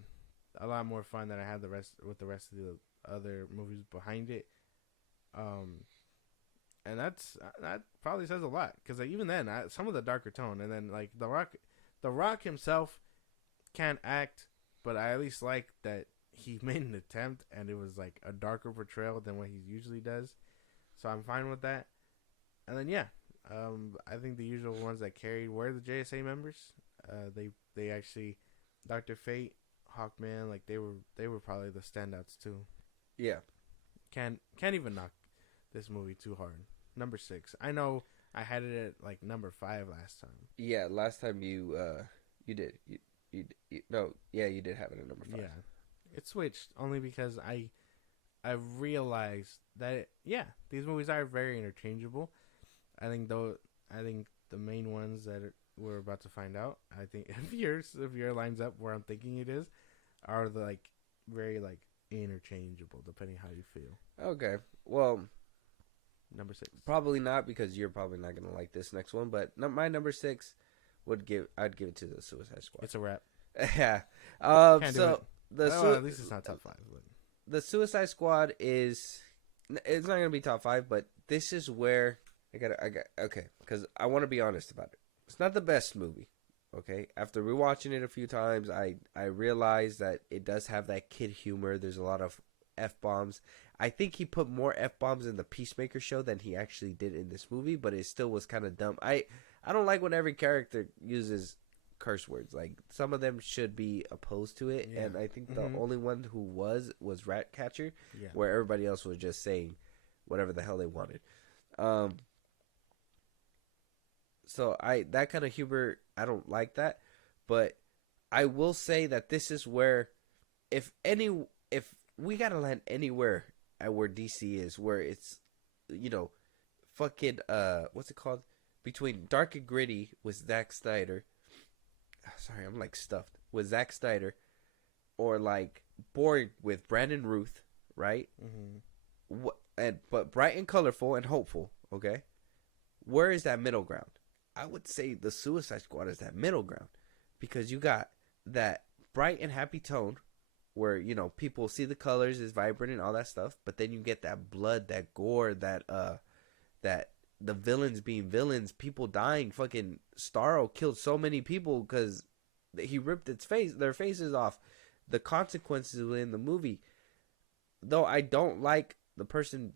A lot more fun than I had the rest of the other movies behind it. And that probably says a lot, because even then, some of the darker tone, and then like the Rock himself can't act, but I at least like that he made an attempt, and it was like a darker portrayal than what he usually does. So I'm fine with that. And then I think the usual ones that carried were the JSA members. They actually, Dr. Fate, Hawkman, like they were probably the standouts too. Yeah. Can't even knock this movie too hard. Number 6. I know I had it at like number 5 last time. Yeah, last time you did. You did have it at number 5. Yeah. It switched only because I realized that these movies are very interchangeable. I think the main ones that we're about to find out, I think if yours lines up where I'm thinking it is, are the like very like interchangeable depending how you feel. Okay. Well, number 6. Probably not, because you're probably not gonna like this next one. But my number 6 I'd give it to the Suicide Squad. It's a wrap. Yeah. So at least it's not top 5. But. The Suicide Squad it's not gonna be top 5, but this is where because I want to be honest about it. It's not the best movie. Okay, after rewatching it a few times, I realized that it does have that kid humor. There's a lot of F-bombs. I think he put more F-bombs in the Peacemaker show than he actually did in this movie, but it still was kind of dumb. I don't like when every character uses curse words. Like, some of them should be opposed to it, and I think the only one who was Ratcatcher, where everybody else was just saying whatever the hell they wanted. So that kind of humor, I don't like that, but I will say that this is where, if we gotta land anywhere at where DC is, where it's, fucking what's it called, between Dark and Gritty with Zack Snyder. Sorry, I'm like stuffed with Zack Snyder, or like Boring with Brandon Routh, right? Mm-hmm. But bright and colorful and hopeful. Okay, where is that middle ground? I would say the Suicide Squad is that middle ground, because you got that bright and happy tone where, people see the colors is vibrant and all that stuff, but then you get that blood, that gore, that the villains being villains, people dying. Fucking Starro killed so many people because he ripped their faces off. The consequences in the movie, though I don't like the person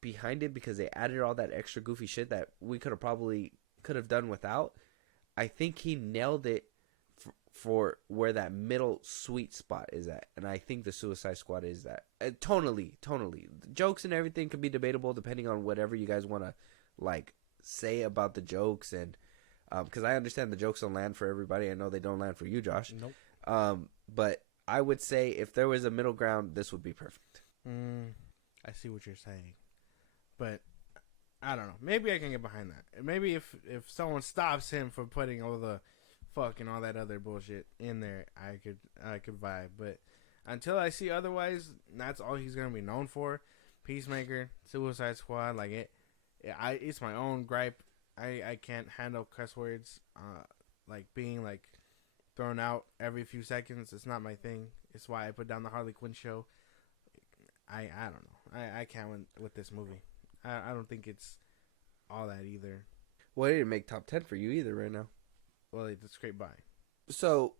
behind it because they added all that extra goofy shit that we could have done without. I think he nailed it for where that middle sweet spot is at, and I think the Suicide Squad is that. Tonally, the jokes and everything can be debatable depending on whatever you guys want to like say about the jokes, and because I understand the jokes don't land for everybody. I know they don't land for you, Josh. Nope. But I would say if there was a middle ground, this would be perfect. I see what you're saying, but I don't know. Maybe I can get behind that. Maybe if someone stops him from putting all the fuck and all that other bullshit in there, I could vibe. But until I see otherwise, that's all he's gonna be known for. Peacemaker, Suicide Squad, like it. It's my own gripe. I can't handle cuss words, like being like thrown out every few seconds. It's not my thing. It's why I put down the Harley Quinn show. I don't know. I can't with this movie. I don't think it's all that either. Well, it didn't make top 10 for you either right now. Well, it's scraped by. So,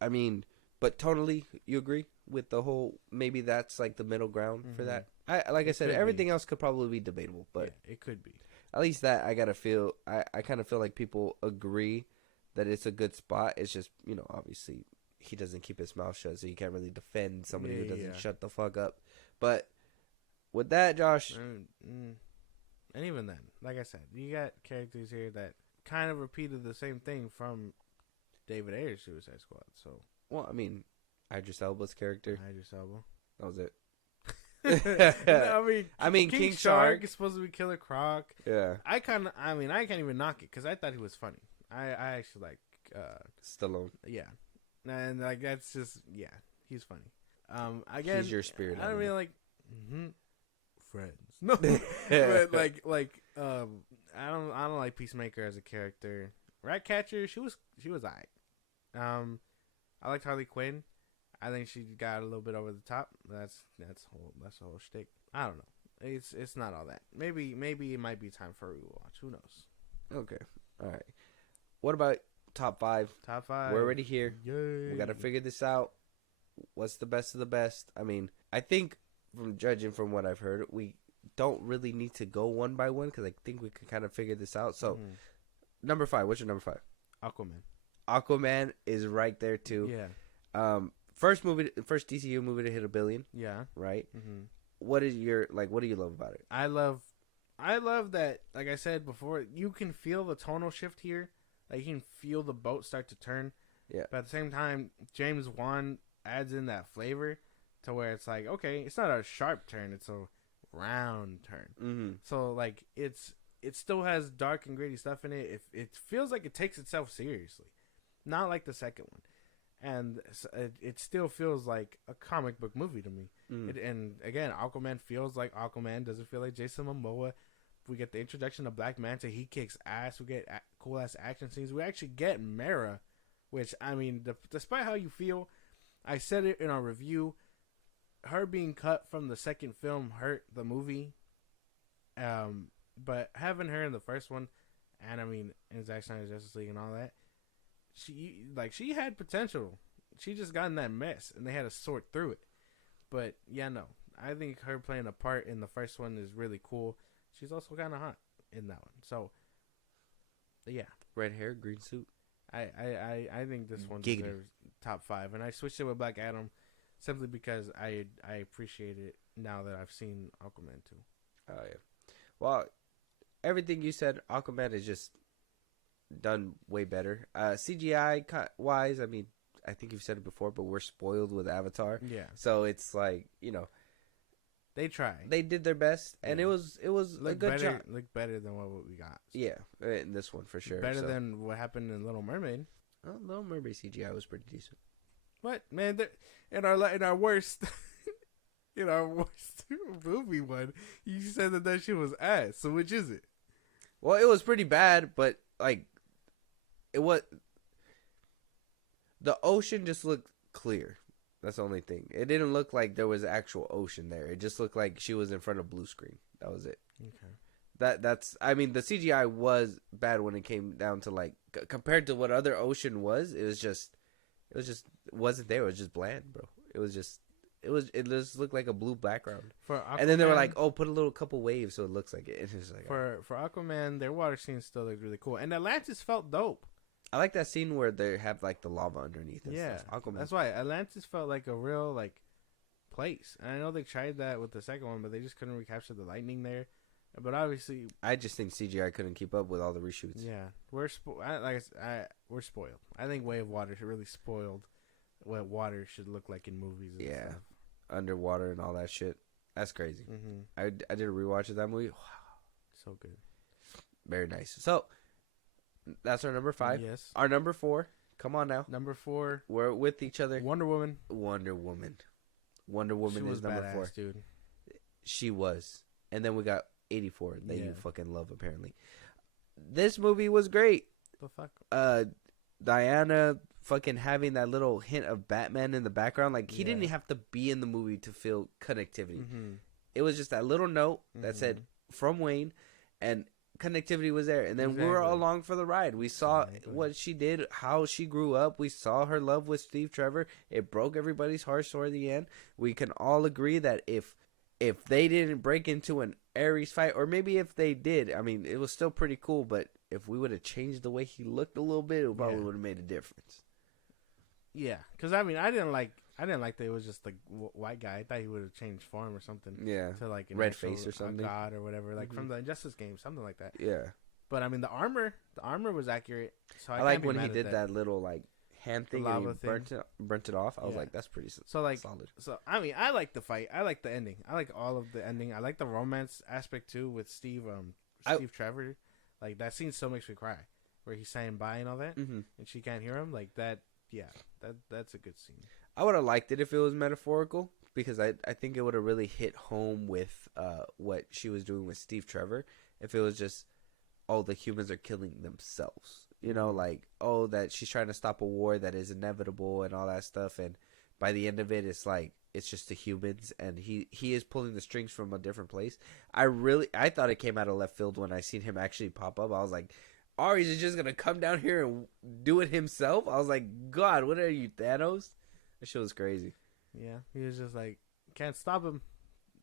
I mean, but tonally, you agree with the whole, maybe that's like the middle ground for that? Like I said, everything else could probably be debatable, but yeah, it could be. At least that I kind of feel like people agree that it's a good spot. It's just, obviously he doesn't keep his mouth shut, so you can't really defend somebody who doesn't shut the fuck up. But with that, Josh, and even then, like I said, you got characters here that kind of repeated the same thing from David Ayer's Suicide Squad. So, well, I mean, Idris Elba's character. Idris Elba. That was it. No, I mean, King Shark is supposed to be Killer Croc. Yeah. I can't even knock it because I thought he was funny. I actually like Stallone. Yeah, and like that's just he's funny. Again, he's your spirit. I don't really like friends. No, but like I don't like Peacemaker as a character. Ratcatcher, she was alright. I liked Harley Quinn. I think she got a little bit over the top. That's the whole shtick. I don't know. It's not all that. Maybe it might be time for a rewatch. Who knows? Okay. All right. What about top 5? Top 5. We're already here. Yay. We got to figure this out. What's the best of the best? I mean, I think from judging from what I've heard, we don't really need to go one by one because I think we can kind of figure this out. So, number 5. What's your number 5? Aquaman. Aquaman is right there too. Yeah. First DCEU movie to hit $1 billion. Yeah. Right. Mm-hmm. What do you love about it? I love that. Like I said before, you can feel the tonal shift here. Like you can feel the boat start to turn. Yeah. But at the same time, James Wan adds in that flavor to where it's like, okay, it's not a sharp turn, it's a round turn. Mm-hmm. So like it still has dark and gritty stuff in it. It feels like it takes itself seriously, not like the second one. And it still feels like a comic book movie to me. And again, Aquaman feels like Aquaman. Doesn't feel like Jason Momoa. We get the introduction of Black Manta. He kicks ass. We get cool ass action scenes. We actually get Mera, which I mean, despite how you feel, I said it in our review. Her being cut from the second film hurt the movie. But having her in the first one, and I mean in Zack Snyder's Justice League and all that, she had potential. She just got in that mess, and they had to sort through it. But yeah, no, I think her playing a part in the first one is really cool. She's also kind of hot in that one. So yeah, red hair, green suit. I think this one deserves top 5, and I switched it with Black Adam simply because I appreciate it now that I've seen Aquaman too. Oh yeah, well, everything you said, Aquaman is just done way better. CGI wise, I mean, I think you've said it before, but we're spoiled with Avatar. Yeah. So it's like, they tried. They did their best, and it was a good job. Looked better than what we got. So. Yeah, in this one for sure. Better than what happened in Little Mermaid. Oh, Little Mermaid CGI was pretty decent. What, man? In our worst in our worst movie one, you said that shit was ass. So which is it? Well, it was pretty bad, but like. The ocean just looked clear. That's the only thing. It didn't look like there was actual ocean there. It just looked like she was in front of blue screen. That was it. Okay. That's. I mean, the CGI was bad when it came down to like compared to what other ocean was. It wasn't there. It was just bland, bro. It was just It just looked like a blue background. For Aquaman, And then they were like, "Oh, put a little couple waves so it looks like it." And it's like, for Aquaman, their water scenes still look really cool, and Atlantis felt dope. I like that scene where they have like the lava underneath. And Yeah, stuff. Aquaman. that's why Atlantis felt like a real like place. And I know they tried that with the second one, but they just couldn't recapture the lightning there. But obviously, I just think CGI couldn't keep up with all the reshoots. yeah, we're we're spoiled. I think Way of Water really spoiled what water should look like in movies. And Yeah, stuff. underwater and all that shit. That's crazy. Mm-hmm. I did a rewatch of that movie. Wow, So good. very nice. So that's our number 5. Yes. Our number 4. Come on now. Number 4. We're with each other. Wonder Woman. Wonder Woman. Wonder Woman She was is number badass, 4. dude. She was. And then we got 84 that Yeah. you fucking love apparently. This movie was great. The fuck? Diana fucking having that little hint of Batman in the background. Like, he didn't Yeah. have to be in the movie to feel connectivity. Mm-hmm. It was just that little note that said from Wayne, and connectivity was there. And then we were Exactly. along for the ride. We saw Exactly. what she did, how she grew up. We saw her love with Steve Trevor. It broke everybody's hearts toward the end. We can all agree that if they didn't break into an Ares fight, or maybe if they did, I mean, it was still pretty cool, but if we would have changed the way he looked a little bit, it probably Yeah. would have made a difference. Yeah, because I mean, I didn't like that it was just the white guy. I thought he would have changed form or something. Yeah. To like an Red actual, face or something. a god or whatever, like Mhm. from the Injustice game, something like that. Yeah. But I mean, the armor was accurate. So I like when he did that little like hand thing and he lava thing. burnt it off. I was Yeah. like, that's pretty So like, solid. so I mean, I like the fight. I like the ending. I like all of the ending. I like the romance aspect too with Steve Trevor. Like that scene still makes me cry, where he's saying bye and all that, Mm-hmm. and she can't hear him. Like that. Yeah, that's a good scene. I would have liked it if it was metaphorical, because I think it would have really hit home with what she was doing with Steve Trevor. If it was just, oh, the humans are killing themselves. You know, like, oh, that she's trying to stop a war that is inevitable and all that stuff. And by the end of it, it's like, it's just the humans. And he is pulling the strings from a different place. I thought it came out of left field when I seen him actually pop up. I was like, Ares is just going to come down here and do it himself? I was like, God, what are you, Thanos? That shit was crazy. Yeah, he was just like, can't stop him.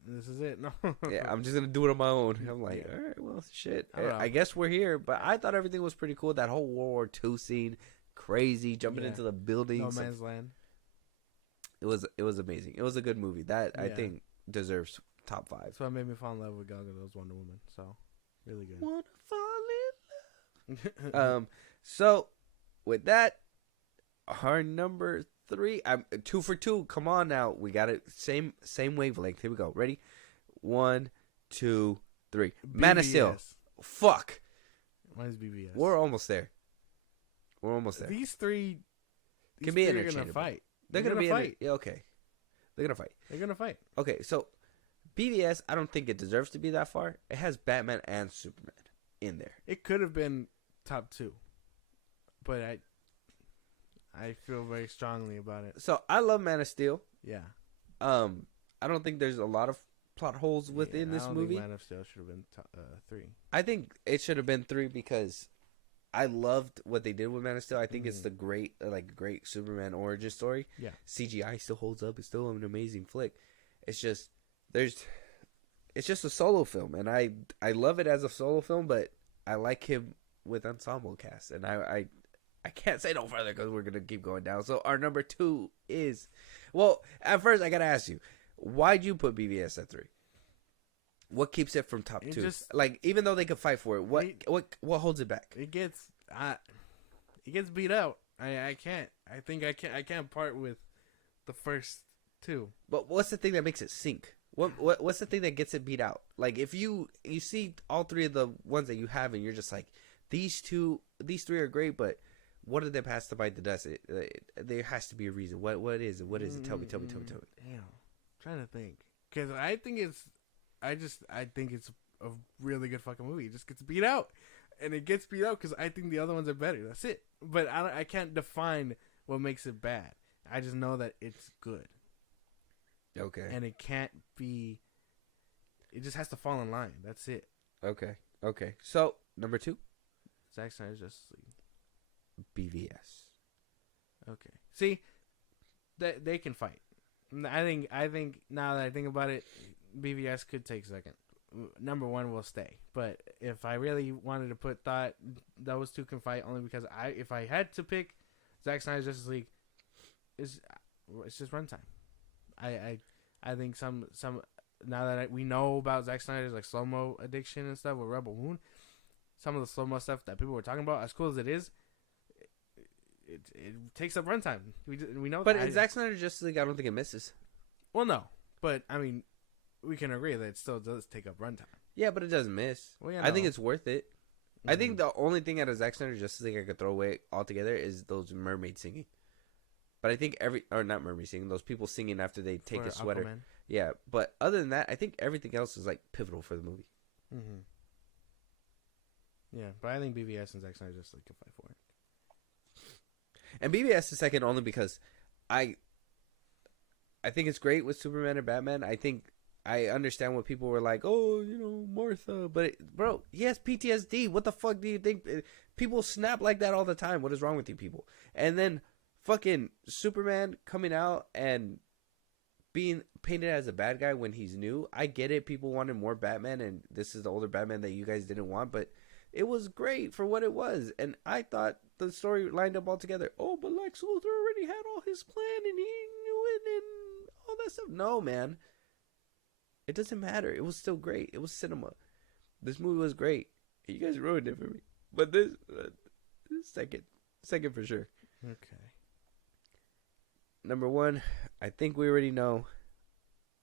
This is it. No. Yeah, I'm just gonna do it on my own. I'm like, Yeah. all right, well, shit. I don't know. I guess we're here. But I thought everything was pretty cool. That whole World War II scene, crazy, jumping Yeah. into the buildings. No Man's Land. It was amazing. It was a good movie. That I Yeah. think deserves top 5. That's what made me fall in love with Gal Gadot's Wonder Woman. So, really good. Wanna fall in love. So with that, our number 3, 2 for 2. Come on now, we got it. Same wavelength. Here we go. Ready? 1, 2, 3. Man of Steel. BVS. Fuck. Mine's BBS. We're almost there. We're almost there. These three Can be three are gonna interchangeable. fight. They're gonna be fight. yeah, okay. They're gonna fight. They're gonna fight. Okay, so BVS, I don't think it deserves to be that far. It has Batman and Superman in there. It could have been top 2, but I feel very strongly about it. So I love Man of Steel. Yeah. I don't think there's a lot of plot holes within this movie. Think Man of Steel should have been 3. I think it should have been 3 because I loved what they did with Man of Steel. I think it's the great Superman origin story. Yeah. CGI still holds up. It's still an amazing flick. It's just it's just a solo film, and I love it as a solo film, but I like him with ensemble cast, and I can't say no further because we're gonna keep going down. So our number 2 is, well, at first I gotta ask you, why'd you put BVS at 3? What keeps it from top 2? Like, even though they could fight for it, what holds it back? It gets beat out. I can't. I can't part with the first 2. But what's the thing that makes it sink? What's the thing that gets it beat out? Like, if you see all 3 of the ones that you have, and you're just like, these 3 are great, but what did they pass to bite the dust? There has to be a reason. What is it? What is it? Tell me. Damn, I'm trying to think, because I think it's a really good fucking movie. It just gets beat out, and it gets beat out because I think the other ones are better. That's it. But I can't define what makes it bad. I just know that it's good. Okay. And it can't be. It just has to fall in line. That's it. Okay. So number 2, Zack Snyder's Justice League. BVS. Okay. See, they can fight. I think now that I think about it, BVS could take second. Number one will stay. But if I really wanted to put thought, those two can fight only because if I had to pick Zack Snyder's Justice League, it's just runtime. I think some now that we know about Zack Snyder's like slow mo addiction and stuff with Rebel Moon, some of the slow mo stuff that people were talking about, as cool as it is, it takes up runtime. We know. But in Zack Snyder's Justice League, I don't think it misses. Well, no, but I mean, we can agree that it still does take up runtime. Yeah, but it doesn't miss. Well, yeah, I think it's worth it. Mm-hmm. I think the only thing out of Zack Snyder's Justice League I could throw away altogether is those mermaids singing. But I think not mermaid singing, those people singing after they take a sweater. Aquaman. Yeah, but other than that, I think everything else is like pivotal for the movie. Mm-hmm. Yeah, but I think BVS and Zack Snyder just like can fight for it. And BVS is second only because I think it's great with Superman or Batman. I think I understand what people were like, oh, Martha. But, bro, he has PTSD. What the fuck do you think? People snap like that all the time. What is wrong with you people? And then fucking Superman coming out and being painted as a bad guy when he's new. I get it. People wanted more Batman, and this is the older Batman that you guys didn't want. But it was great for what it was. And I thought the story lined up all together. Oh, but Lex Luthor already had all his plan, and he knew it, and all that stuff. No, man. It doesn't matter. It was still great. It was cinema. This movie was great. You guys ruined it for me. But this second for sure. Okay. Number one, I think we already know.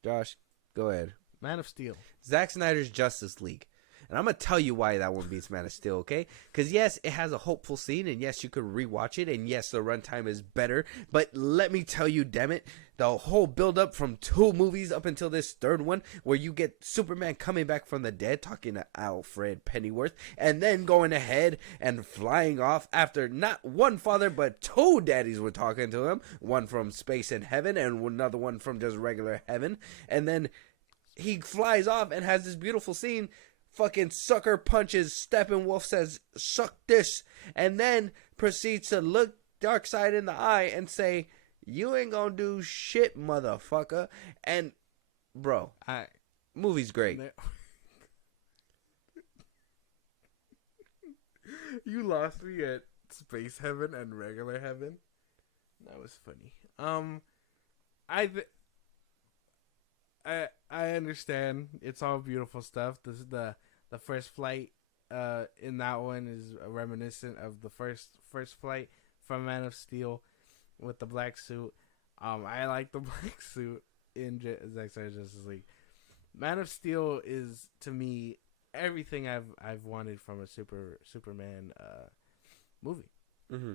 Josh, go ahead. Man of Steel. Zack Snyder's Justice League. And I'm going to tell you why that one beats Man of Steel, okay? Because, yes, it has a hopeful scene, and yes, you could rewatch it, and yes, the runtime is better. But let me tell you, damn it, the whole build-up from 2 movies up until this third one, where you get Superman coming back from the dead, talking to Alfred Pennyworth, and then going ahead and flying off after not one father, but 2 daddies were talking to him. One from space and heaven, and another one from just regular heaven. And then he flies off and has this beautiful scene. Fucking sucker punches Steppenwolf, says, suck this, and then proceeds to look Darkseid in the eye and say, you ain't gonna do shit, motherfucker. And, bro, movie's great. You lost me at space heaven and regular heaven. That was funny. I understand. It's all beautiful stuff. This is the first flight in that one is reminiscent of the first flight from Man of Steel with the black suit. I like the black suit in Zack Snyder's Justice League. Man of Steel is, to me, everything I've wanted from a Superman movie. Mm-hmm.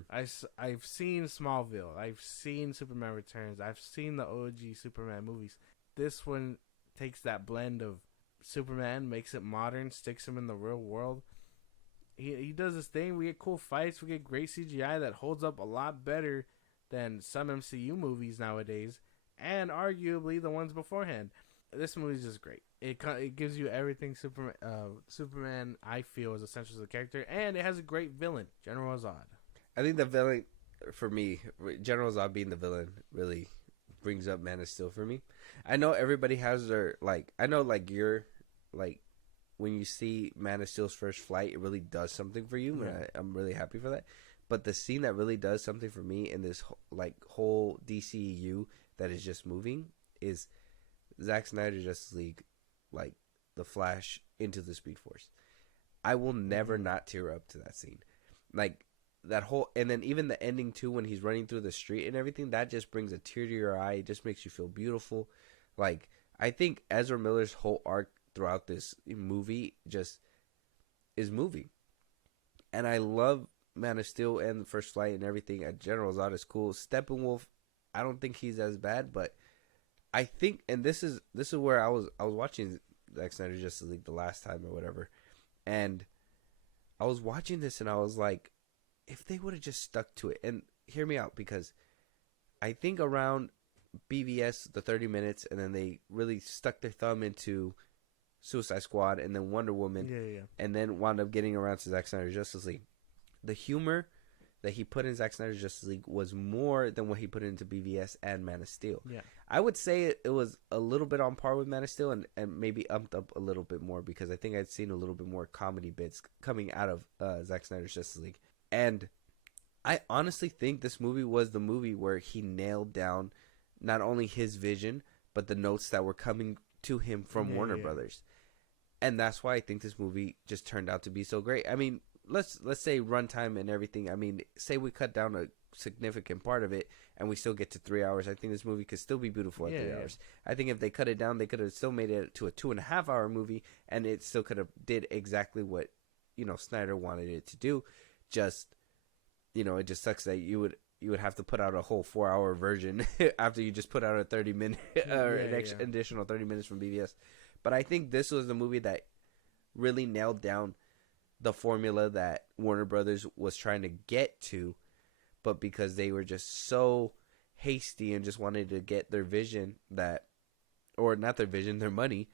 I've seen Smallville. I've seen Superman Returns. I've seen the OG Superman movies. This one takes that blend of Superman, makes it modern, sticks him in the real world. He does this thing. We get cool fights. We get great CGI that holds up a lot better than some MCU movies nowadays, and arguably the ones beforehand. This movie is just great. It gives you everything Superman I feel is essential as a character, and it has a great villain, General Zod. I think the villain, for me, General Zod being the villain, really brings up Man of Steel for me. I know everybody has their, when you see Man of Steel's first flight, it really does something for you. Yeah. I'm really happy for that. But the scene that really does something for me in this whole DCEU that is just moving is Zack Snyder's Justice League, the Flash into the Speed Force. I will never not tear up to that scene. That whole, and then even the ending too, when he's running through the street and everything, that just brings a tear to your eye. It just makes you feel beautiful. I think Ezra Miller's whole arc throughout this movie just is moving. And I love Man of Steel and the first flight and everything. General Zod is cool. Steppenwolf, I don't think he's as bad, but I think, and this is where I was watching Zack Snyder's Justice League the last time or whatever, and I was watching this and I was like, if they would have just stuck to it, and hear me out, because I think around BVS, the 30 minutes, and then they really stuck their thumb into Suicide Squad and then Wonder Woman, and then wound up getting around to Zack Snyder's Justice League. The humor that he put in Zack Snyder's Justice League was more than what he put into BVS and Man of Steel. Yeah. I would say it was a little bit on par with Man of Steel and maybe upped up a little bit more because I think I'd seen a little bit more comedy bits coming out of Zack Snyder's Justice League. And I honestly think this movie was the movie where he nailed down not only his vision, but the notes that were coming to him from Warner Brothers. And that's why I think this movie just turned out to be so great. I mean, let's say runtime and everything. I mean, say we cut down a significant part of it and we still get to 3 hours. I think this movie could still be beautiful at 3 hours. I think if they cut it down, they could have still made it to a 2.5 hour movie, and it still could have did exactly what, you know, Snyder wanted it to do. Just, you know, it just sucks that you would have to put out a whole 4 hour version after you just put out a 30-minute or additional 30 minutes from BVS. But I think this was the movie that really nailed down the formula that Warner Brothers was trying to get to, but because they were just so hasty and just wanted to get their vision that, or not their vision, their money,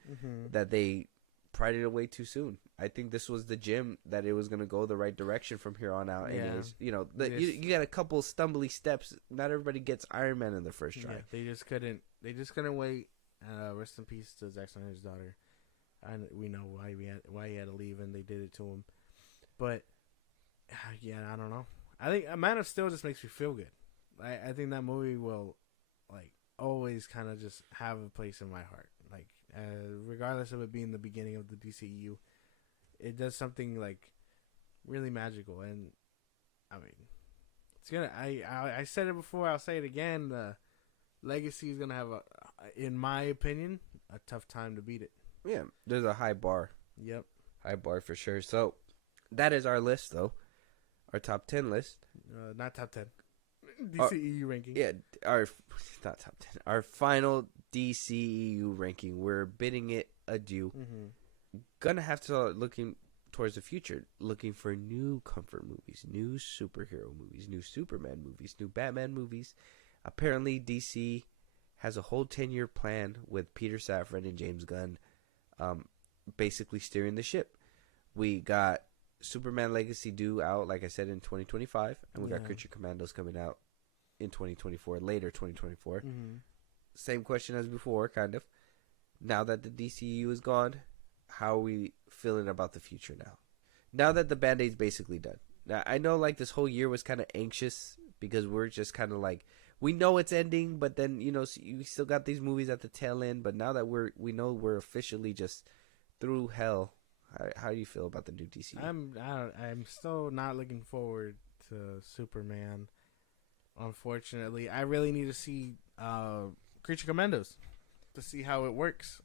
that they pried it away too soon. I think this was the gym that it was going to go the right direction from here on out. Yeah. And you know, you got a couple stumbly steps. Not everybody gets Iron Man in the first try. Yeah, they just couldn't wait. Rest in peace to Zack Snyder's daughter. And we know why he had to leave, and they did it to him. But yeah, I don't know. I think Man of Steel just makes me feel good. I think that movie will, like, always kind of just have a place in my heart. Like, regardless of it being the beginning of the DCEU, it does something like really magical. And I mean, it's gonna. I said it before. I'll say it again. The Legacy is gonna have in my opinion, a tough time to beat it. Yeah, there's a high bar. Yep, high bar for sure. So that is our list, though. Our top 10 list. Not top 10. DCEU ranking. Yeah, not top 10. Our final DCEU ranking. We're bidding it adieu. Gonna have to start looking towards the future, looking for new comfort movies, new superhero movies, new Superman movies, new Batman movies. Apparently, DC has a whole 10-year plan with Peter Safran and James Gunn basically steering the ship. We got Superman Legacy due out, like I said, in 2025, and we got Creature Commandos coming out in 2024, later 2024. Same question as before, kind of. Now that the DCEU is gone, how are we feeling about the future now? Now that the Band-Aid's basically done. Now, I know, like, this whole year was kind of anxious because we're just kind of like, we know it's ending, but then, you know, you still got these movies at the tail end. But now that we know we're officially just through hell, how do you feel about the new DC? I'm still not looking forward to Superman. Unfortunately, I really need to see Creature Commandos to see how it works.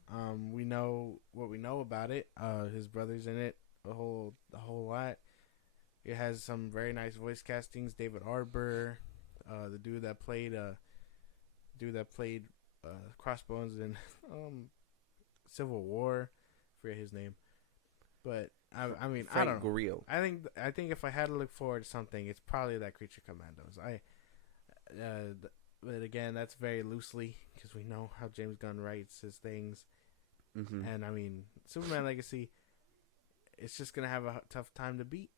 We know what we know about it. His brother's in it a whole lot. It has some very nice voice castings. David Harbour. The dude that played Crossbones in Civil War, I forget his name, but I mean, Frank I don't know. Grillo. I think if I had to look forward to something, it's probably that Creature Commandos. But again, that's very loosely because we know how James Gunn writes his things, and I mean, Superman Legacy, it's just gonna have a tough time to beat.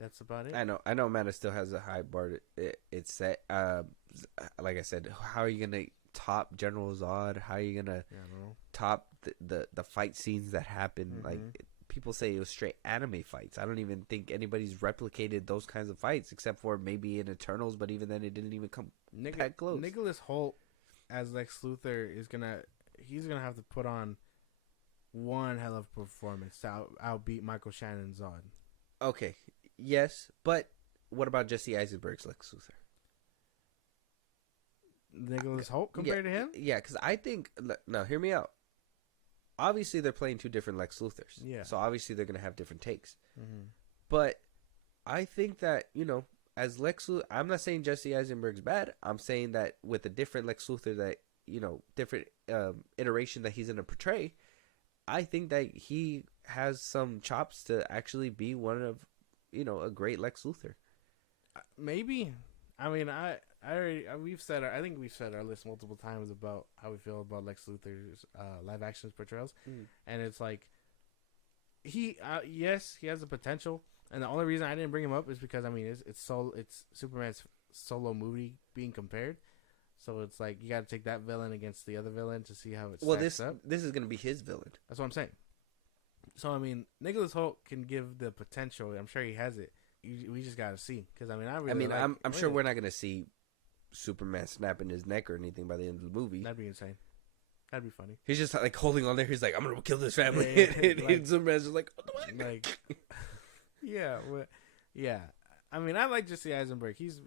That's about it. I know Amanda still has a high bar. It's set. Like I said, how are you going to top General Zod? How are you going to top the fight scenes that happen? Like, people say it was straight anime fights. I don't even think anybody's replicated those kinds of fights except for maybe in Eternals, but even then it didn't even come that close. Nicholas Hoult as Lex Luthor he's gonna have to put on one hell of a performance to outbeat Michael Shannon's Zod. Okay. Yes, but what about Jesse Eisenberg's Lex Luthor? Nicholas Hoult compared to him? Yeah, because I think... Now, hear me out. Obviously, they're playing two different Lex Luthors. Yeah. So, obviously, they're going to have different takes. But I think that, you know, as Lex Luthor... I'm not saying Jesse Eisenberg's bad. I'm saying that with a different Lex Luthor that, you know, different iteration that he's going to portray, I think that he has some chops to actually be one of... you know, a great Lex Luthor. Maybe. I mean, I think we've said our list multiple times about how we feel about Lex Luthor's live action portrayals, and it's like Yes, he has the potential, and the only reason I didn't bring him up is because I mean it's Superman's solo movie being compared, so it's like you got to take that villain against the other villain to see how it stacks up. This is gonna be his villain. That's what I'm saying. So I mean, Nicholas Hoult can give the potential. I'm sure he has it. We just got to see, because I mean I'm sure we're not gonna see Superman snapping his neck or anything by the end of the movie. That'd be insane. That'd be funny. He's just like holding on there. He's like, I'm gonna kill this family. And Superman's just like, what the fuck? Like, yeah. I mean, I like Jesse Eisenberg. He's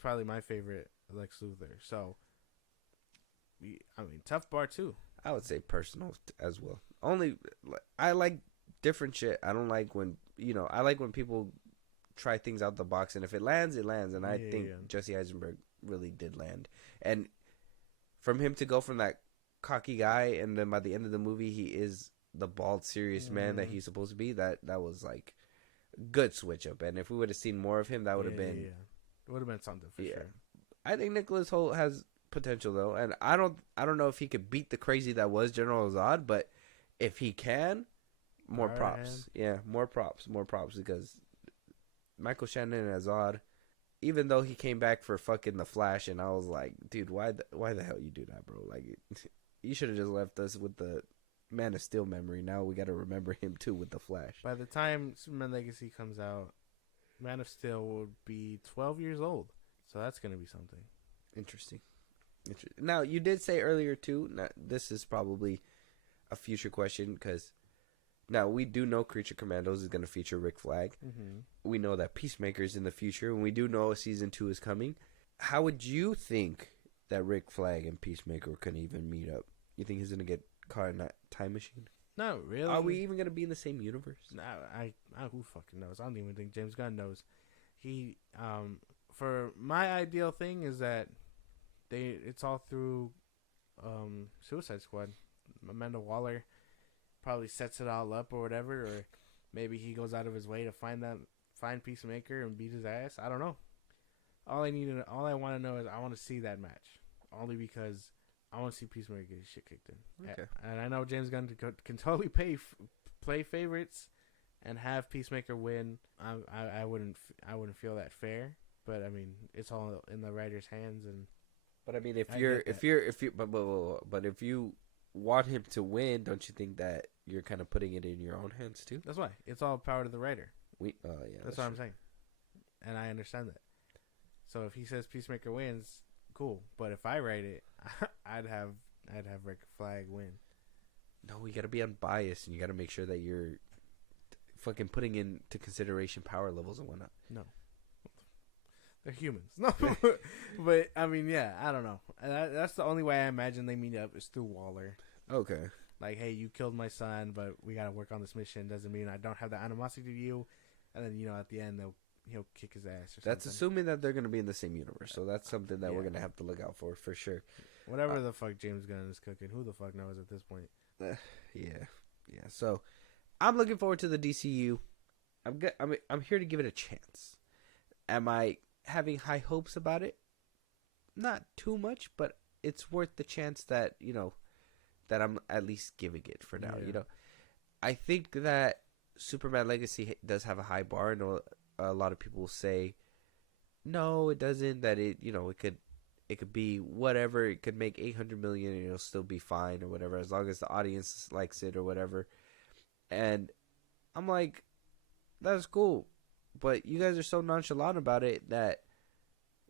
probably my favorite Lex Luthor. So, I mean, tough bar too. I would say personal as well. Only I like different shit. I don't like when I like when people try things out the box, and if it lands, it lands. And I think Jesse Eisenberg really did land. And from him to go from that cocky guy, and then by the end of the movie, he is the bald, serious man that he's supposed to be. That was like good switch up. And if we would have seen more of him, that would have been it would have been something for sure. I think Nicholas Hoult has potential though, and I don't know if he could beat the crazy that was General Zod, but if he can, more props. Yeah, more props because Michael Shannon as Zod, even though he came back for fucking the Flash, and I was like, dude, why the hell you do that, bro? Like, you should have just left us with the Man of Steel memory. Now we got to remember him too with the Flash. By the time Superman Legacy comes out, Man of Steel will be 12 years old, so that's gonna be something interesting. Now, you did say earlier too. Now, this is probably a future question, because now we do know Creature Commandos is going to feature Rick Flag. Mm-hmm. We know that Peacemaker is in the future, and we do know season 2 is coming. How would you think that Rick Flag and Peacemaker can even meet up? You think he's going to get caught in that time machine? Not really. Are we even going to be in the same universe? Nah, I who fucking knows? I don't even think James Gunn knows. He for my ideal thing is that it's all through Suicide Squad. Amanda Waller probably sets it all up or whatever, or maybe he goes out of his way to find Peacemaker and beat his ass. I don't know. All I want to know is I want to see that match, only because I want to see Peacemaker get his shit kicked in. Okay. And I know James Gunn can totally play favorites and have Peacemaker win. I wouldn't feel that fair, but I mean it's all in the writer's hands. And but I mean if you want him to win, don't you think that you're kind of putting it in your own hands too? That's why it's all power to the writer. That's what I'm saying, and I understand that. So if he says Peacemaker wins, cool. But if I write it, I'd have Rick Flag win. No, you got to be unbiased, and you got to make sure that you're fucking putting into consideration power levels and whatnot. No, they're humans. No, but I mean, yeah, I don't know. That's the only way I imagine they meet up is through Waller. Okay. Like, hey, you killed my son, but we got to work on this mission. Doesn't mean I don't have the animosity to you. And then at the end he'll kick his ass. That's assuming that they're going to be in the same universe. So that's something that we're going to have to look out for sure. Whatever the fuck James Gunn is cooking, who the fuck knows at this point? Yeah. So I'm looking forward to the DCEU. I'm here to give it a chance. Am I having high hopes about it? Not too much, but it's worth the chance that that I'm at least giving it for now. Yeah. I think that Superman Legacy does have a high bar, and a lot of people will say, no, it doesn't. That it could be whatever. It could make 800 million, and it'll still be fine or whatever, as long as the audience likes it or whatever. And I'm like, that's cool, but you guys are so nonchalant about it that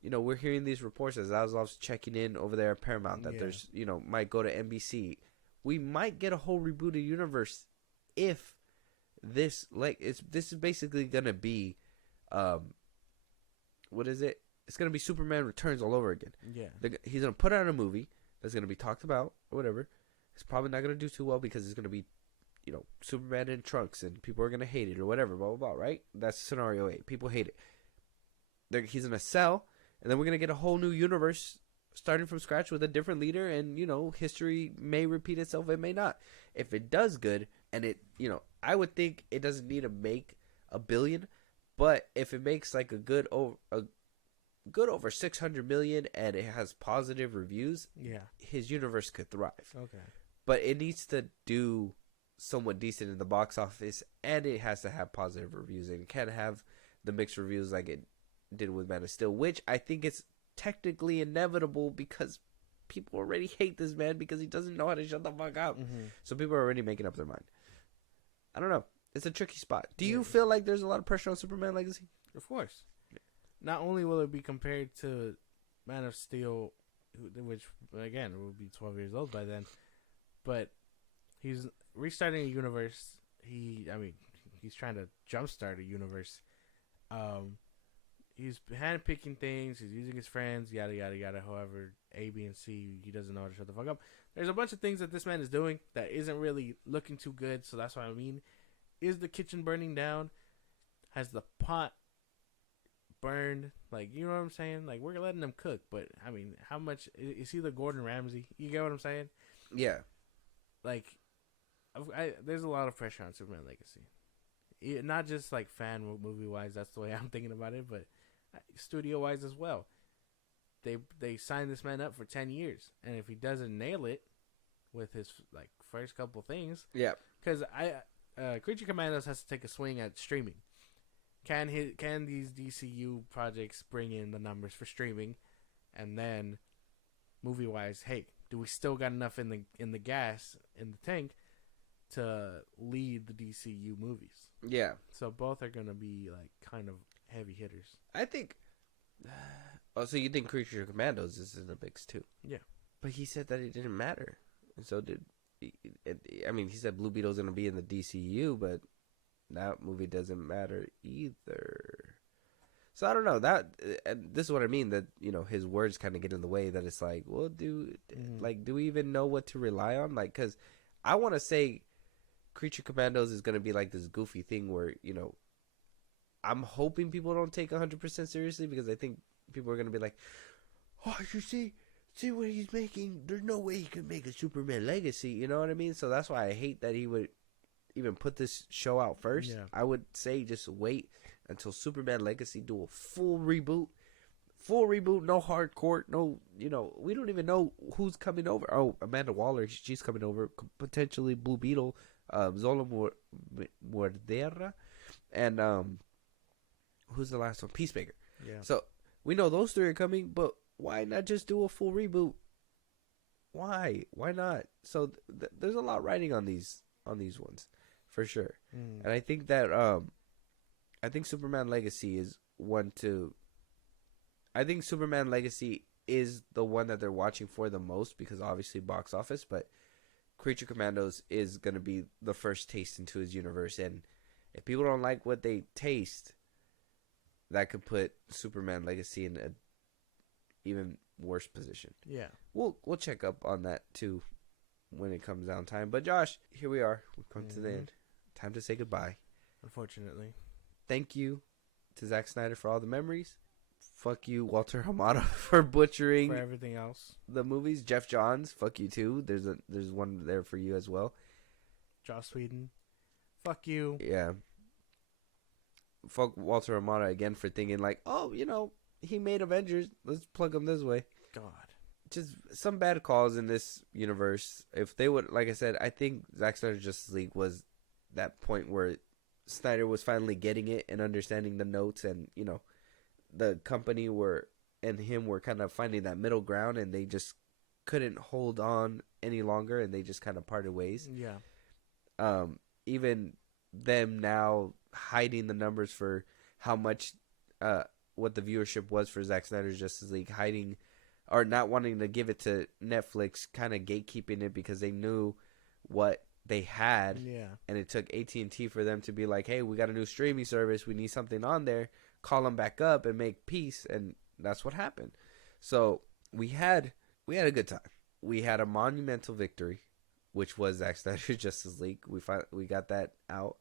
we're hearing these reports as Zaslav's checking in over there at Paramount that there's might go to NBC. We might get a whole rebooted universe if this is basically gonna be what is it? It's gonna be Superman Returns all over again. Yeah, he's gonna put out a movie that's gonna be talked about or whatever. It's probably not gonna do too well because it's gonna be Superman in trunks and people are gonna hate it or whatever. Blah blah blah. Right? That's scenario 8. People hate it. He's gonna sell, and then we're gonna get a whole new universe starting from scratch with a different leader, and history may repeat itself, it may not. If it does good, and it I would think it doesn't need to make $1 billion, but if it makes like a good over 600 million and it has positive reviews, his universe could thrive. Okay, but it needs to do somewhat decent in the box office, and it has to have positive reviews, and it can't have the mixed reviews like it did with Man of Steel, which I think it's technically inevitable because people already hate this man because he doesn't know how to shut the fuck up. So people are already making up their mind. I don't know. It's a tricky spot. Do you feel like there's a lot of pressure on Superman Legacy? Of course. Not only will it be compared to Man of Steel, which, again, will be 12 years old by then, but he's restarting a universe. He's trying to jumpstart a universe. He's handpicking things. He's using his friends, yada, yada, yada. However, A, B, and C, he doesn't know how to shut the fuck up. There's a bunch of things that this man is doing that isn't really looking too good, so that's what I mean. Is the kitchen burning down? Has the pot burned? Like, you know what I'm saying? Like, we're letting him cook, but, I mean, how much... Is he the Gordon Ramsay? You get what I'm saying? Yeah. Like, there's a lot of pressure on Superman Legacy. Not just, like, fan movie-wise, that's the way I'm thinking about it, but studio-wise as well. They signed this man up for 10 years, and if he doesn't nail it with his, like, first couple things... Yeah. Because Creature Commandos has to take a swing at streaming. Can these DCU projects bring in the numbers for streaming? And then, movie-wise, hey, do we still got enough in the gas, in the tank, to lead the DCU movies? Yeah. So both are going to be, like, kind of heavy hitters. I think... Oh, so you think Creature Commandos is in the mix, too? Yeah. But he said that it didn't matter. So did... I mean, he said Blue Beetle's going to be in the DCU, but that movie doesn't matter either. So I don't know. And this is what I mean, that, you know, his words kind of get in the way, that it's like, well, do we even know what to rely on? Like, because I want to say Creature Commandos is going to be like this goofy thing where, you know, I'm hoping people don't take 100% seriously, because I think people are going to be like, oh, you see what he's making? There's no way he could make a Superman Legacy. You know what I mean? So that's why I hate that he would even put this show out first. Yeah. I would say just wait until Superman Legacy, do a full reboot. Full reboot, no hardcore, no, you know, we don't even know who's coming over. Oh, Amanda Waller, she's coming over. Potentially Blue Beetle, Zola Muerdera, and who's the last one? Peacemaker. Yeah. So we know those three are coming, but why not just do a full reboot? Why not? So there's a lot riding on these ones, for sure. And I think that I think Superman Legacy is one to. I think Superman Legacy is the one that they're watching for the most, because obviously box office, but Creature Commandos is going to be the first taste into his universe, and if people don't like what they taste, that could put Superman Legacy in a even worse position. Yeah. We'll check up on that too when it comes down time. But Josh, here we are. We've come to the end. Time to say goodbye. Unfortunately. Thank you to Zack Snyder for all the memories. Fuck you, Walter Hamada, for butchering for everything else. The movies. Jeff Johns, fuck you too. There's one there for you as well. Joss Whedon, fuck you. Yeah. Fuck Walter Hamada again for thinking like, oh, you know, he made Avengers. Let's plug him this way. God. Just some bad calls in this universe. If they would, like I said, I think Zack Snyder's Justice League was that point where Snyder was finally getting it and understanding the notes, and, you know, the company and him were kind of finding that middle ground, and they just couldn't hold on any longer, and they just kind of parted ways. Yeah. Even them now hiding the numbers for how much, what the viewership was for Zack Snyder's Justice League, hiding or not wanting to give it to Netflix, kind of gatekeeping it because they knew what they had. Yeah. And it took AT&T for them to be like, hey, we got a new streaming service. We need something on there. Call them back up and make peace. And that's what happened. So we had a good time. We had a monumental victory, which was Zack Snyder's Justice League. We got that out.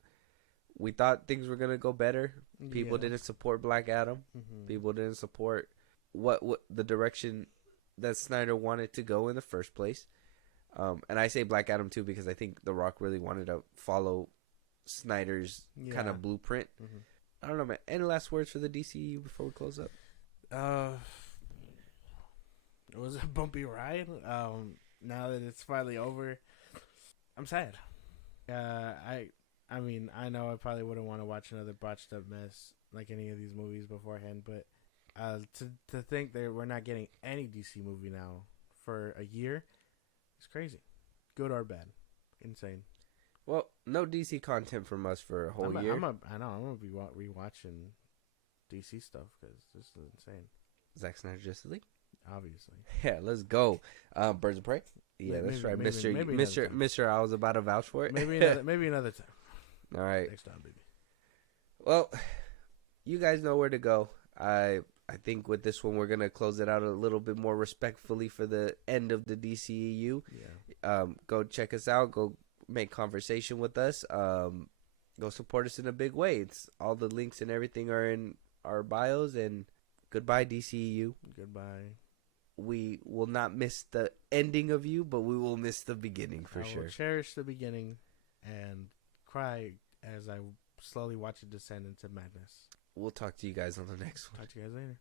We thought things were going to go better. People didn't support Black Adam. Mm-hmm. People didn't support what the direction that Snyder wanted to go in the first place. And I say Black Adam too because I think The Rock really wanted to follow Snyder's kind of blueprint. Mm-hmm. I don't know, man. Any last words for the DCEU before we close up? It was a bumpy ride. Now that it's finally over, I'm sad. I mean, I know I probably wouldn't want to watch another botched up mess like any of these movies beforehand, but to think that we're not getting any DC movie now for a year, it's crazy. Good or bad, insane. Well, no DC content from us for a whole year. I know. I'm gonna be rewatching DC stuff because this is insane. Zack Snyder Justice League. Obviously. Yeah, let's go. Birds of Prey. Yeah, that's right, Mister. I was about to vouch for it. Maybe another time. All right. Next time, baby. Well, you guys know where to go. I think with this one we're gonna close it out a little bit more respectfully for the end of the DCEU. Yeah. Go check us out. Go make conversation with us. Go support us in a big way. It's all the links and everything are in our bios. And goodbye, DCEU. Goodbye. We will not miss the ending of you, but we will miss the beginning for sure. I will cherish the beginning and cry as I slowly watch it descend into madness. We'll talk to you guys on the next one. Talk to you guys later.